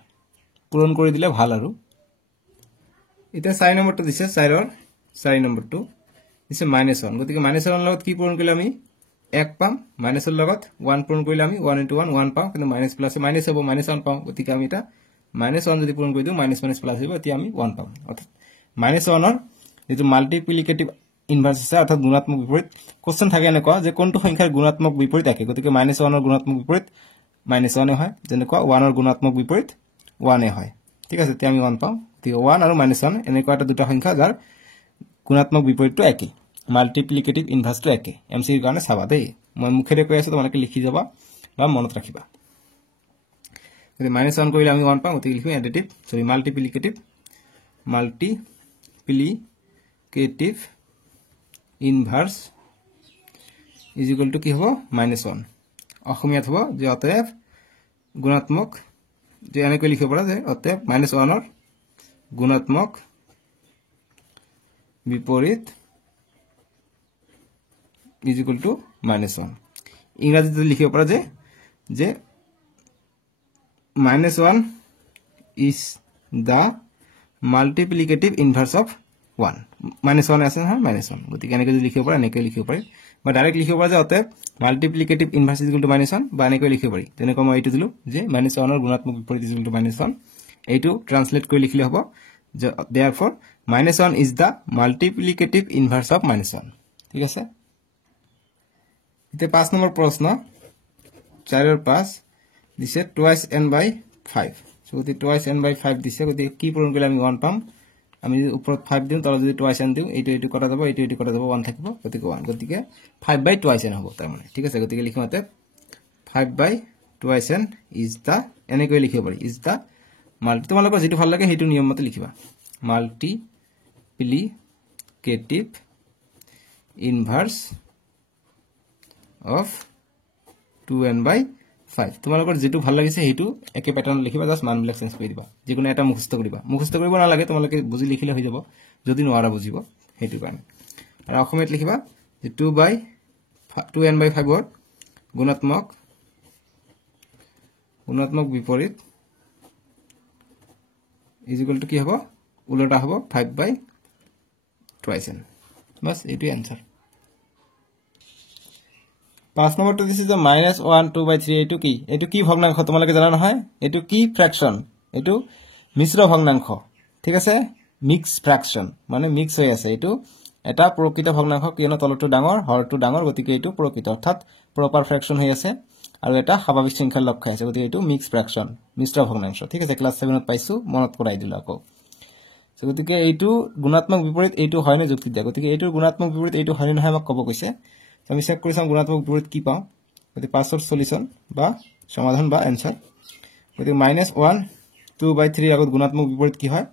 পূৰণ কৰি দিলে ভাল আৰু এটা 4 নম্বৰটো দিছে 4 ৰ 4 নম্বৰটো দিছে -1 গতিকে -1 লগত কি পূৰণ কৰিলে আমি 1 পাম -ৰ লগত 1 পূৰণ কৰিলে আমি 1 * 1 1 পাম কিন্তু মাইনাস প্লাস মাইনাস হ'ব -1 পাম গতিকে আমি এটা -1 যদি পূৰণ কৰি দিও মাইনাস প্লাস হ'ব এতিয়া আমি 1 পাম অৰ্থাৎ -1 ৰ যেটো মাল্টিপ্লিকেটিভ ইনভাৰ্স আছে অৰ্থাৎ গুণাত্মক বিপৰীত কোশ্চেন থাকে এনেকুৱা যে কোনটো সংখ্যাৰ গুণাত্মক বিপৰীত থাকে গতিকে -1 ৰ গুণাত্মক বিপৰীত -1 হয় যেনেকুৱা 1 ৰ গুণাত্মক বিপৰীত 1 হয় ঠিক আছে তেতিয়া আমি 1 পাম ঠিক 1 আৰু -1 এনেকুৱা এটা দুটা সংখ্যা যাৰ গুণাত্মক বিপৰীতটো একে মাল্টিপ্লিকেটিভ ইনভাৰ্সটো একে এমসি এৰ কাৰণে চাবা দেই মই মুখেৰে কৈ আছো তোমালোকে লিখি যাবা বা মনত ৰাখিবা গতিকে -1 কৰিলে আমি 1 পাম গতিকে লিখিম additive multiplicative inverse is equal two কি হ'ব -1 অসমীয়াত হ'ব যে অতএব গুণাত্মক যে এনেকৈ লিখিব পৰা যে অতএব -1 ৰ গুণাত্মক বিপৰীত ইজ ইকুয়াল টু -1 ইংৰাজীতে লিখিব পৰা যে -1 is the multiplicative inverse of 1 -1 আছে না -1 গতিকে এনেকৈ যদি লিখিব পাৰি এনেকৈ লিখিব পাৰি বা ডাইৰেক্ট লিখিব পাৰি যে অতএব মাল্টিপ্লিকেটিভ ইনভাৰ্স ইজ ইকুয়াল টু -1 বা এনেকৈ লিখিব পাৰি তেনেকৈ মই এইটো দিলো যে -1 ৰ গুণাত্মক বিপৰীত ইজ ইকুয়াল টু -1 এইটো ট্ৰান্সলেট কৰি লিখিলে হ'ব যে therefore -1 is the multiplicative inverse of -1 ঠিক আছে এতিয়া 5 নম্বৰ প্ৰশ্ন 4 ৰ 5 দিছে twice n/5 সো গতি twice n/5 দিছে গতি কি পূৰণ কৰিলে আমি 1 পাম আমি ওপৰত 5 দিম তলত যদি twice n দিও এইটো কটা যাব এইটো কটা যাব 1 থাকিব গতিকে 1 গতিকে 5/twice n হ'ব তাৰ মানে ঠিক আছে গতিকে লিখোতে 5/twice n is the এনেকৈ লিখিব পাৰি is the তোমালোকৰ যেটো ভাল লাগে হেতু নিয়ম মতে লিখিবা multiplicative inverse of 2n/5 তোমালোকৰ যেটো ভাল লাগিছে হেতু একে প্যাটাৰ্ন লিখিবা জাস্ট মানবিলাক চেঞ্জ কৰি দিবা যিকোনো এটা মুখস্থ কৰিব নালাগে তোমালোকে বুজি লিখিলে হৈ যাব যদি নোৱাৰা বুজিব হেতু কাৰণে আৰু অসমীয়াত লিখিবা যে 2n/5 ৰ গুণাত্মক বিপৰীত ইজ ইকুয়াল টু কি হ'ব উল্টা হ'ব 5/twice n বাস এইটো आंसर 5 নম্বৰটো দিছে যে -1 2/3 এইটো কি ভগ্নাংশ তোমালোকে জানা নহয় এইটো কি ফ্ৰ্যাকশন এইটো মিশ্ৰ ভগ্নাংশ ঠিক আছে মিক্স ফ্ৰ্যাকশন মানে মিক্স হৈ আছে এইটো এটা প্ৰকৃত ভগ্নাংশ কিয়নো তলটো ডাঙৰ হৰটো ডাঙৰ গতিকে এইটো প্ৰকৃত অৰ্থাৎ প্ৰপাৰ ফ্ৰ্যাকশন হৈ আছে আৰু এটা স্বাভাৱিক সংখ্যাৰ লগ খাই আছে গতিকে এইটো মিক্স ফ্ৰ্যাকশন মিশ্ৰ ভগ্নাংশ ঠিক আছে ক্লাস 7 ত পাইছো মনত কৰাই দিলো আকৌ গতিকে এইটো গুণাত্মক বিপৰীত এইটো হয় নে যুক্তি দিয়া গতিকে এইটো গুণাত্মক বিপৰীত এইটো হয় নে নহয় আমাক ক'ব কৈছে আমি চেক কৰি চাম গুণাত্মক বিপৰীত কি পাওঁ গতিকে 5 ৰ সলিউশন বা সমাধান বা आंसर গতিকে -1 2/3 আগত গুণাত্মক বিপৰীত কি হয়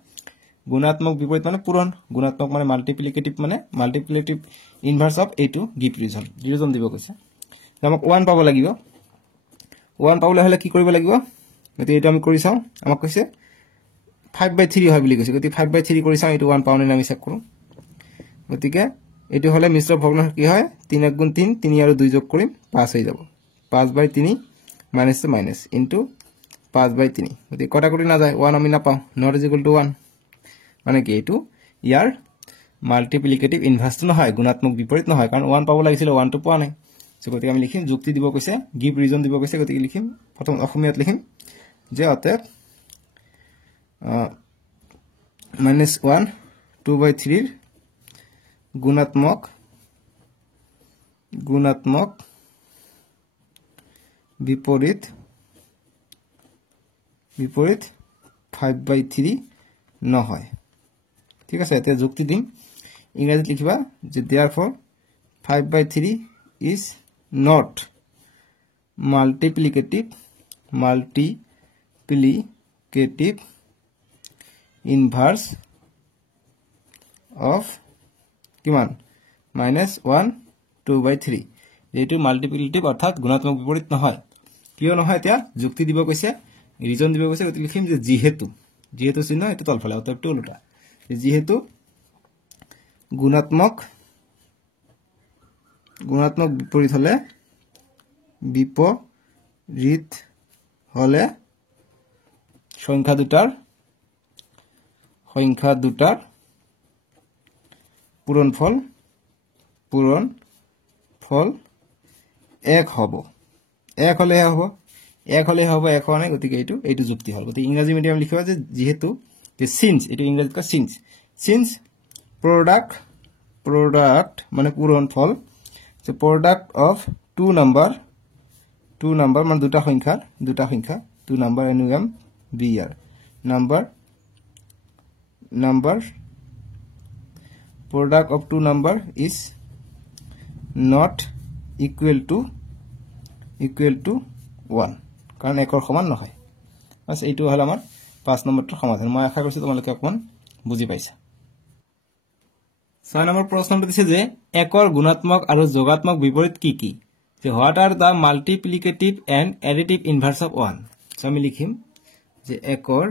গুণাত্মক বিপৰীত মানে পূৰণ গুণাত্মক মানে মাল্টিপ্লিকেটিভ ইনভাৰ্স অফ এইটো গিভ ৰিজন দিব কৈছে আমাক 1 পাব লাগিব 1 পাবলৈ হলে কি কৰিব লাগিব গতিকে এইটো আমি কৰি চাও আমাক কৈছে 5/3 হয় বুলি কৈছে গতিকে 5/3 কৰি চাও এইটো 1 পাউনে আমি চেক কৰো গতিকে এইটো হলে মিশ্ৰ ভগ্নাংশ কি হয় 3 * 3 3 আৰু 2 যোগ কৰিম 5 হৈ যাব 5/3 মাইনাস মাইনাস ইনটু 5/3 গতিকে কটা কৰি না যায় 1 আমি না পাও নট ইজ ইকুয়াল টু 1 মানে কি এইটো ইয়াৰ মাল্টিপ্লিকেটিভ ইনভাৰ্সটো নহয় গুণাত্মক বিপৰীত নহয় কাৰণ 1 পাব লাগিছিল 1 টো পোৱা নাই সো গতিকে আমি লিখিম যুক্তি দিব কৈছে গিভ ৰিজন দিব কৈছে গতিকে লিখিম প্ৰথম অসমীয়াত লিখিম যে অতএব -1 2/3 ৰ গুণাত্মক বিপৰীত 5/3 নহয় ঠিক আছে এতিয়া যুক্তি দিম ইংৰাজীত লিখিবা যে therefore 5/3 is not multiplicative inverse of কিমান -1 2/3 যেটো মাল্টিপ্লিকেটিভ অর্থাৎ গুণাত্মক বিপৰীত নহয় কিয় নহয় এতিয়া যুক্তি দিব কৈছে ৰিজন দিব কৈছে গতি লিখিম যে যেহেতু চিহ্ন এটো তলফালে অতএব টো উল্টা যেহেতু গুণাত্মক বিপৰীত হলে সংখ্যা দুটাৰ পূৰণফল 1 হ'ব 1 হলে হ'ব 1 হোৱা নাই গতিকে এইটো যুক্তি হ'ল গতিকে ইংৰাজী মিডিয়াম লিখিবা যে যেহেতু যে সিন্স এটো ইংৰাজীত কা সিন্স product মানে পূৰণফল so product of two number মানে দুটা সংখ্যা 2 number num br number product of two number is not equal to 1 কাৰণ একৰ সমান নহয় বাস এইটো হল আমাৰ 5 নম্বৰটো সমাধান মই আশা কৰিছো তোমালোকে অকমান বুজি পাইছা 6 নম্বৰ প্ৰশ্নটো দিছে যে একৰ গুণাত্মক আৰু যোগাত্মক বিপৰীত কি যে what are the multiplicative and additive inverse of 1 so আমি লিখিম যে একৰ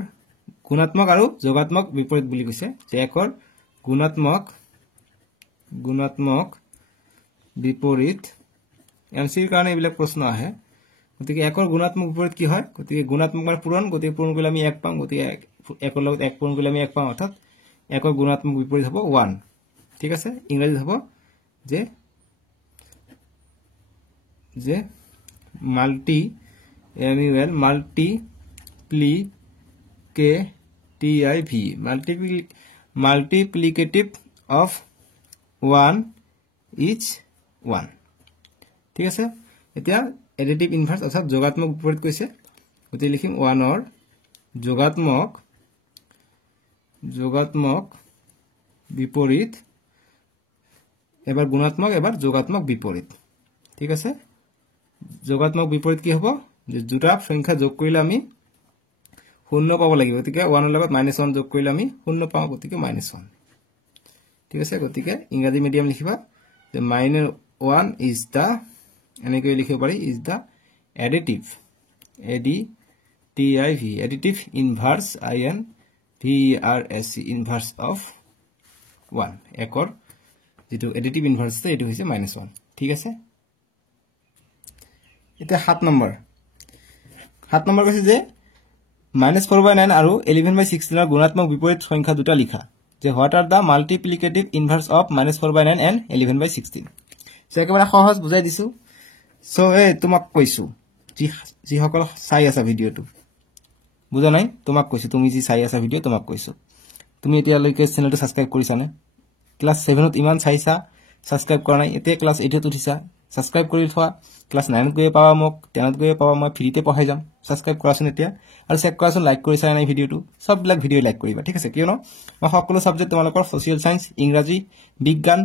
গুণাত্মক আৰু যোগাত্মক বিপৰীত বুলি কৈছে যে একৰ গুণাত্মক বিপৰীত এমসিৰ কাৰণে এইবিলাক প্ৰশ্ন আহে গতিকে একৰ গুণাত্মক বিপৰীত কি হয় গতিকে গুণাত্মক মানে পূৰণ গতিকে পূৰণ কৰিলে আমি 1 পাম গতিকে একৰ লগত 1 পূৰণ কৰিলে আমি 1 পাম অৰ্থাৎ একৰ গুণাত্মক বিপৰীত হ'ব 1 ঠিক আছে ইংৰাজীত হ'ব যে multiplicative of 1 is 1 ঠিক আছে এতিয়া additive inverse অর্থাৎ যোগাত্মক বিপৰীত কৈছে গতি লিখিম 1 ৰ যোগাত্মক বিপৰীত এবাৰ গুণাত্মক এবাৰ যোগাত্মক বিপৰীত ঠিক আছে যোগাত্মক বিপৰীত কি হ'ব যে দুটা সংখ্যা যোগ কৰিলে আমি শূন্য পাব লাগিব গতিকে 1 ৰ লগত -1 যোগ কৰিলে আমি শূন্য পাম গতিকে -1 ঠিক আছে গতিকে ইংৰাজী মিডিয়াম লিখিবা যে -1 is the এনেকৈ লিখিব পাৰি is the additive inverse inverse of 1 একৰ যেটো additive inverse এটো হৈছে -1 ঠিক আছে এটা 7 নম্বৰ কৈছে যে -4/9 আৰু 11/16 ৰ গুণাত্মক বিপৰীত সংখ্যা দুটা লিখা যে what are the multiplicative inverse of -4/9 and 11/16 so একেবাৰে সহজ বুজাই দিছো সো তোমাক কৈছো যি সকল চাই আছে ভিডিওটো বুজা নাই তোমাক কৈছো তুমি যি চাই আছে ভিডিও তোমাক কৈছো তুমি এতিয়া লৈকে চেনেলটো সাবস্ক্ৰাইব কৰিছা নে ক্লাস 7 ত ইমান চাইছা সাবস্ক্ৰাইব কৰা নাই এতিয়া ক্লাস 8 ত উঠিছা সাবস্ক্ৰাইব কৰি থোৱা ক্লাস 9 গৈ পাবা মোক 10 গৈ পাবা মই ফ্ৰীতে পঢ়াই যাম সাবস্ক্ৰাইব কৰাছোন এতিয়া আৰু চেক কৰাছোন লাইক কৰিছা নাই ভিডিওটো সববিলাক ভিডিও লাইক কৰিবা ঠিক আছে কিয়নো মই সকলো সাবজেক্ট তোমালোকৰ সোশ্যাল সায়েন্স ইংৰাজী বিজ্ঞান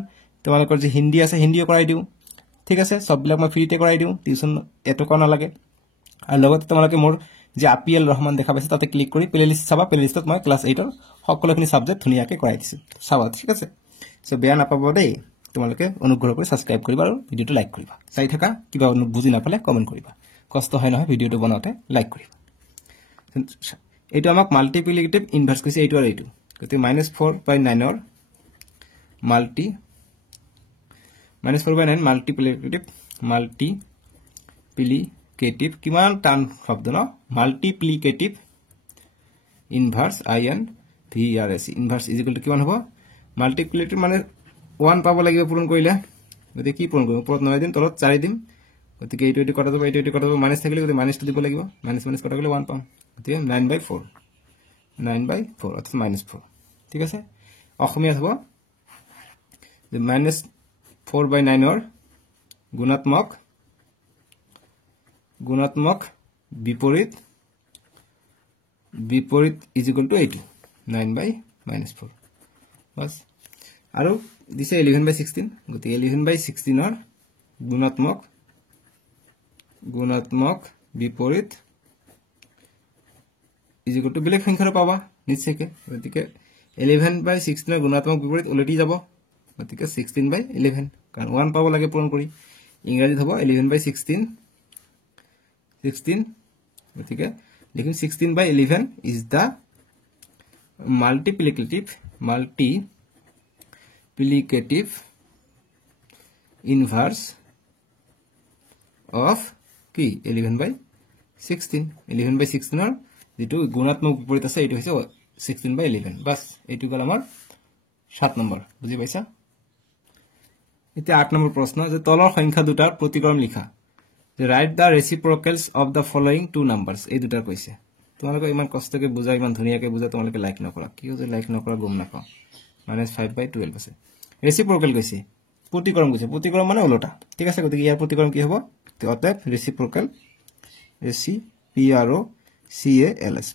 তোমালোকৰ যে হিন্দী আছে হিন্দীও কৰাই দিও ঠিক আছে সববিলাক মই ফ্ৰীতে কৰাই দিও টিউশন এটকা নালাগে আৰু লগতে তোমালোকে মোৰ যে আপিএল ৰহমান দেখা পাইছে তাতে ক্লিক কৰি প্লেলিস্ট চাবা প্লেলিস্টত মই ক্লাস 8 ৰ সকলোখিনি সাবজেক্ট ধুনিয়াকৈ কৰাই দিছো চাবা ঠিক আছে সো বেয়া নাপাব দেই তোমালোকে অনুগ্ৰহ কৰি সাবস্ক্ৰাইব কৰিবা আৰু ভিডিওটো লাইক কৰিবা চাই থাকা কিবা বুজি নাপালে কমেন্ট কৰিবা কষ্ট হয় নহয় ভিডিওটো বনাওতে লাইক কৰিবা এইটো আমাক মাল্টিপ্লিকেটিভ ইনভাৰ্স কৈছে এইটো আৰু এইটো গতি -4/9 ৰ মাল্টিপ্লিকেটিভ কিমান টান শব্দ ন multiplicative inverse inverse is equal to কিমান হ'ব মাল্টিপ্লিকেটিভ মানে 1 পাব লাগিব পূৰণ কৰিলে গতিকে কি পূৰণ কৰিম ওপৰত 9 দিম তলত 4 দিম গতিকে এইটো কটা যাব এইটো কটা যাব মাইনাছ থাকিলে গতিকে মাইনাছটো দিব লাগিব মাইনাছ মাইনাছ কটা গ'লে 1 পাম গতিকে 9/4 9/4 অৰ্থাৎ -4 ঠিক আছে অসমীয়াত হ'ব যে -4/9 ৰ গুণাত্মক বিপৰীত ইজ ইকুৱেল টু এইটো 9/-4 বাস আৰু দিছে 11/16 গতিকে 11/16 ৰ গুণাত্মক বিপৰীত ইজ ইকুৱেল টু বেলেগ সংখ্যাৰে পাবা নিশ্চয়কৈ গতিকে 11/16 ৰ গুণাত্মক বিপৰীত উলটি যাব গতিকে 16/11 কাৰণ 1 পাব লাগে পূৰণ কৰি ইংৰাজীত হ'ব 11/16 গতিকে লিখিম 16/11 is the multiplicative inverse of কি 11/16 11/16 ৰ যেটো গুণাত্মক বিপৰীত আছে এটো হৈছে 16/11 বাস এটো গল আমাৰ 7 নম্বৰ বুজি পাইছা এতিয়া 8 নম্বৰ প্ৰশ্ন যে তলৰ সংখ্যা দুটাৰ প্ৰতিক্ৰম লিখা যে write the reciprocals of the following two numbers এই দুটা কৈছে তোমালোকে ইমান কষ্টকে বুজা ইমান ধুনিয়াকে বুজা তোমালোকে লাইক নকৰা কিয় যে লাইক নকৰা গম নাপাও -5/12 আছে ৰেচিপ্ৰকেল কৈছে প্ৰতিক্ৰম কৈছে প্ৰতিক্ৰম মানে উল্টা ঠিক আছে গতিকে ইয়াৰ প্ৰতিক্ৰম কি হ'ব অতএব ৰেচিপ্ৰকেল RECPROCALS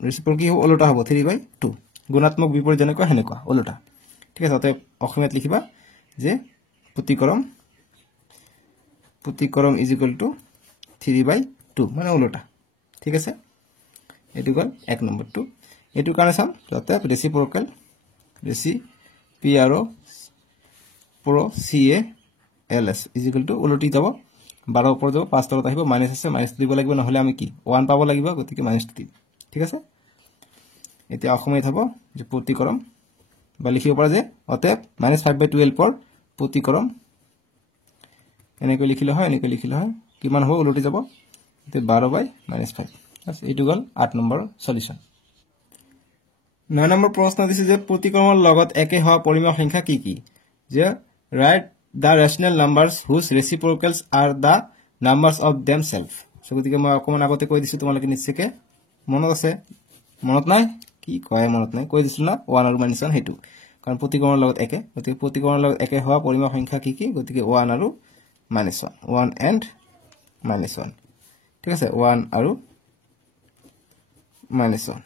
ৰেচিপ্ৰকেল কি হ'ব উল্টা হ'ব 3/2 গুণাত্মক বিপৰীত যেনেকৈ হেনেকুৱা উল্টা ঠিক আছে অতএব অসমীয়াত লিখিবা যে প্ৰতিক্ৰম ইজ ইকুৱেল টু 3/2 মানে উল্টা ঠিক আছে এটো গল 1 নম্বৰটো এটো কাৰণে চাম অতএব ৰেচিপ্ৰকেল RECPROCALS ইজ ইকুৱেল টু উলটি যাব 12 ওপৰ যাব 5 তলত আহিব মাইনাছ আছে মাইনাছ দিব লাগিব নহলে আমি কি 1 পাব লাগিব গতিকে মাইনাছ দিম ঠিক আছে এতিয়া অসমীয়াত হ'ব যে প্ৰতিক্ৰম বা লিখিব পৰা যে অতএব -5/12 পৰ প্ৰতিক্ৰম এনেকৈ লিখিলে হয় কিমান হ'ব উলটি যাব তে 12/-5 বাস এইটো গল 8 নম্বৰ সলিউশন 9 নম্বৰ প্ৰশ্ন দিছে যে প্ৰতিক্ৰমৰ লগত একে হোৱা পৰিমেয় সংখ্যা কি কি যে write the rational numbers whose reciprocals are the numbers of themselves so গতিকে মই অকমান আগতে কৈ দিছো তোমালোকে নিশ্চয়কৈ মনত আছে মনত নাই কি কয় মনত নাই কৈ দিছো না 1 আৰু -1 হেতু কাৰণ প্ৰতিক্ৰমৰ লগত একে গতিকে প্ৰতিক্ৰমৰ লগত একে হোৱা পৰিমেয় সংখ্যা কি কি গতিকে 1 আৰু -1 1 and -1 ঠিক আছে 1 আৰু -1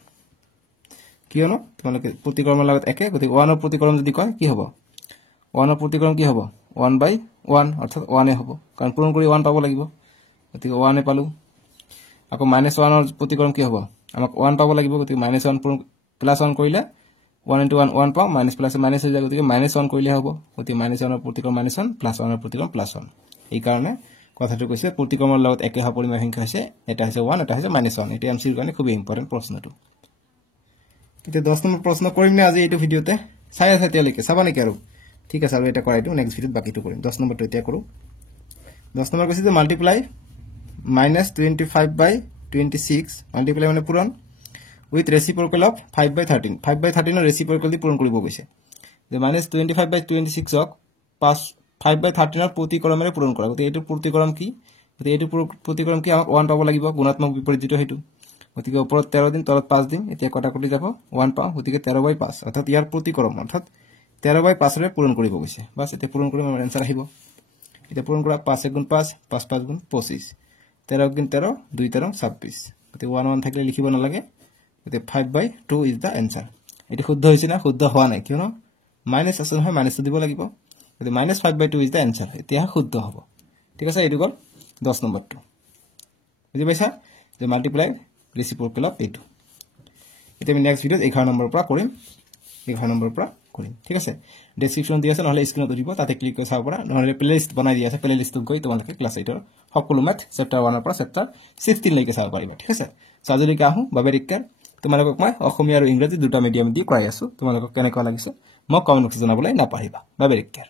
কিয়নো তোমালোকে প্ৰতিক্ৰমৰ লগত একে গতিকে 1 ৰ প্ৰতিক্ৰম যদি কয় কি হ'ব 1 ৰ প্ৰতিক্ৰম কি হ'ব 1/1 অৰ্থাৎ 1 এ হ'ব কাৰণ পূৰণ কৰি 1 পাব লাগিব গতিকে 1 এ পালো আকৌ -1 ৰ প্ৰতিক্ৰম কি হ'ব আমাক 1 পাব লাগিব গতিকে -1 পূৰণ +1 কৰিলে 1 * 1 1 পাও মাইনাছ প্লাস মাইনাছ হৈ যায় গতিকে -1 কৰিলে হ'ব গতিকে -1 ৰ প্ৰতিক্ৰম -1 +1 ৰ প্ৰতিক্ৰম +1 এই কাৰণে কথাটো কৈছে প্ৰতিক্ৰমৰ লগত একে হোৱা পৰিমেয় সংখ্যা হৈছে এটা হৈছে 1 এটা হৈছে -1 এটা এমসিৰ কাৰণে খুব ইম্পৰ্টেন্ট প্ৰশ্নটো এতিয়া 10 নম্বৰ প্ৰশ্ন কৰিম নে আজি এইটো ভিডিওতে চাই আছে তেতিয়ালৈকে চাবা নেকি আৰু ঠিক আছে আৰু এটা কৰাইটো নেক্সট ভিডিওত বাকিটো কৰিম 10 নম্বৰটো এতিয়া কৰো 10 নম্বৰ কৈছে যে মাল্টিপ্লাই -25/26 মাল্টিপ্লাই মানে পূৰণ উইথ ৰেচিপ্ৰকেল অফ 5/13 5/13 ৰ ৰেচিপ্ৰকেল দি পূৰণ কৰিব গৈছে যে -25/26 ক 5/13 ৰ প্ৰতিক্ৰমেৰে পূৰণ কৰা গতিকে এইটো প্ৰতিক্ৰম কি গতিকে এইটো প্ৰতিক্ৰম কি আমাক 1 পাব লাগিব গুণাত্মক বিপৰীত যেটো হেতু গতিকে ওপৰত 13 দিন তলত 5 দিন এতিয়া কটাকটি যাব 1 পাও গতিকে 13/5 অৰ্থাৎ ইয়াৰ প্ৰতিক্ৰম অৰ্থাৎ 13/5 ৰে পূৰণ কৰিব গৈছে বাস এতিয়া পূৰণ কৰিম আমাৰ आंसर আহিব এতিয়া পূৰণ কৰা 5 * 1 = 5 5 * 5 = 25 13 * 13 2 * 13 26 গতিকে 1 1 থাকিলে লিখিব নালাগে গতিকে 5/2 ইজ দা आंसर এটি শুদ্ধ হৈছে না শুদ্ধ হোৱা নাই কিয়নো মাইনাস আছে নহয় মাইনাসটো দিব লাগিব গতিকে -5/2 ইজ দা आंसर এতিয়া শুদ্ধ হ'ব ঠিক আছে এইটো গল 10 নম্বৰটো বুজি পাইছা যে মাল্টিপ্লাই ৰেচিপ্ৰকেল অফ এইটো এতিয়া আমি নেক্সট ভিডিওত 11 নম্বৰৰ পৰা কৰিম 11 নম্বৰৰ পৰা কৰিম ঠিক আছে ডেসক্ৰিপচন দি আছে নহলে স্ক্ৰিনত দিব তাতে ক্লিক কৰি চাব পাৰা নহলে প্লেলিষ্ট বনাই দি আছে প্লেলিষ্টত গৈ তোমালোকে ক্লাছ 8 ৰ সকলো ম্যাথ চেপ্টাৰ 1 ৰ পৰা চেপ্টাৰ 16 লৈকে চাব পাৰিবা ঠিক আছে সাজৰিকা আহো বাবেৰিকাৰ তোমালোকক মই অসমীয়া আৰু ইংৰাজী দুটা মিডিয়াম দি কৰাই আছো তোমালোকক কেনেকুৱা লাগিছে মই কমেন্ট বক্সত জনাবলৈ নাপাহৰিবা বাবেৰিকাৰ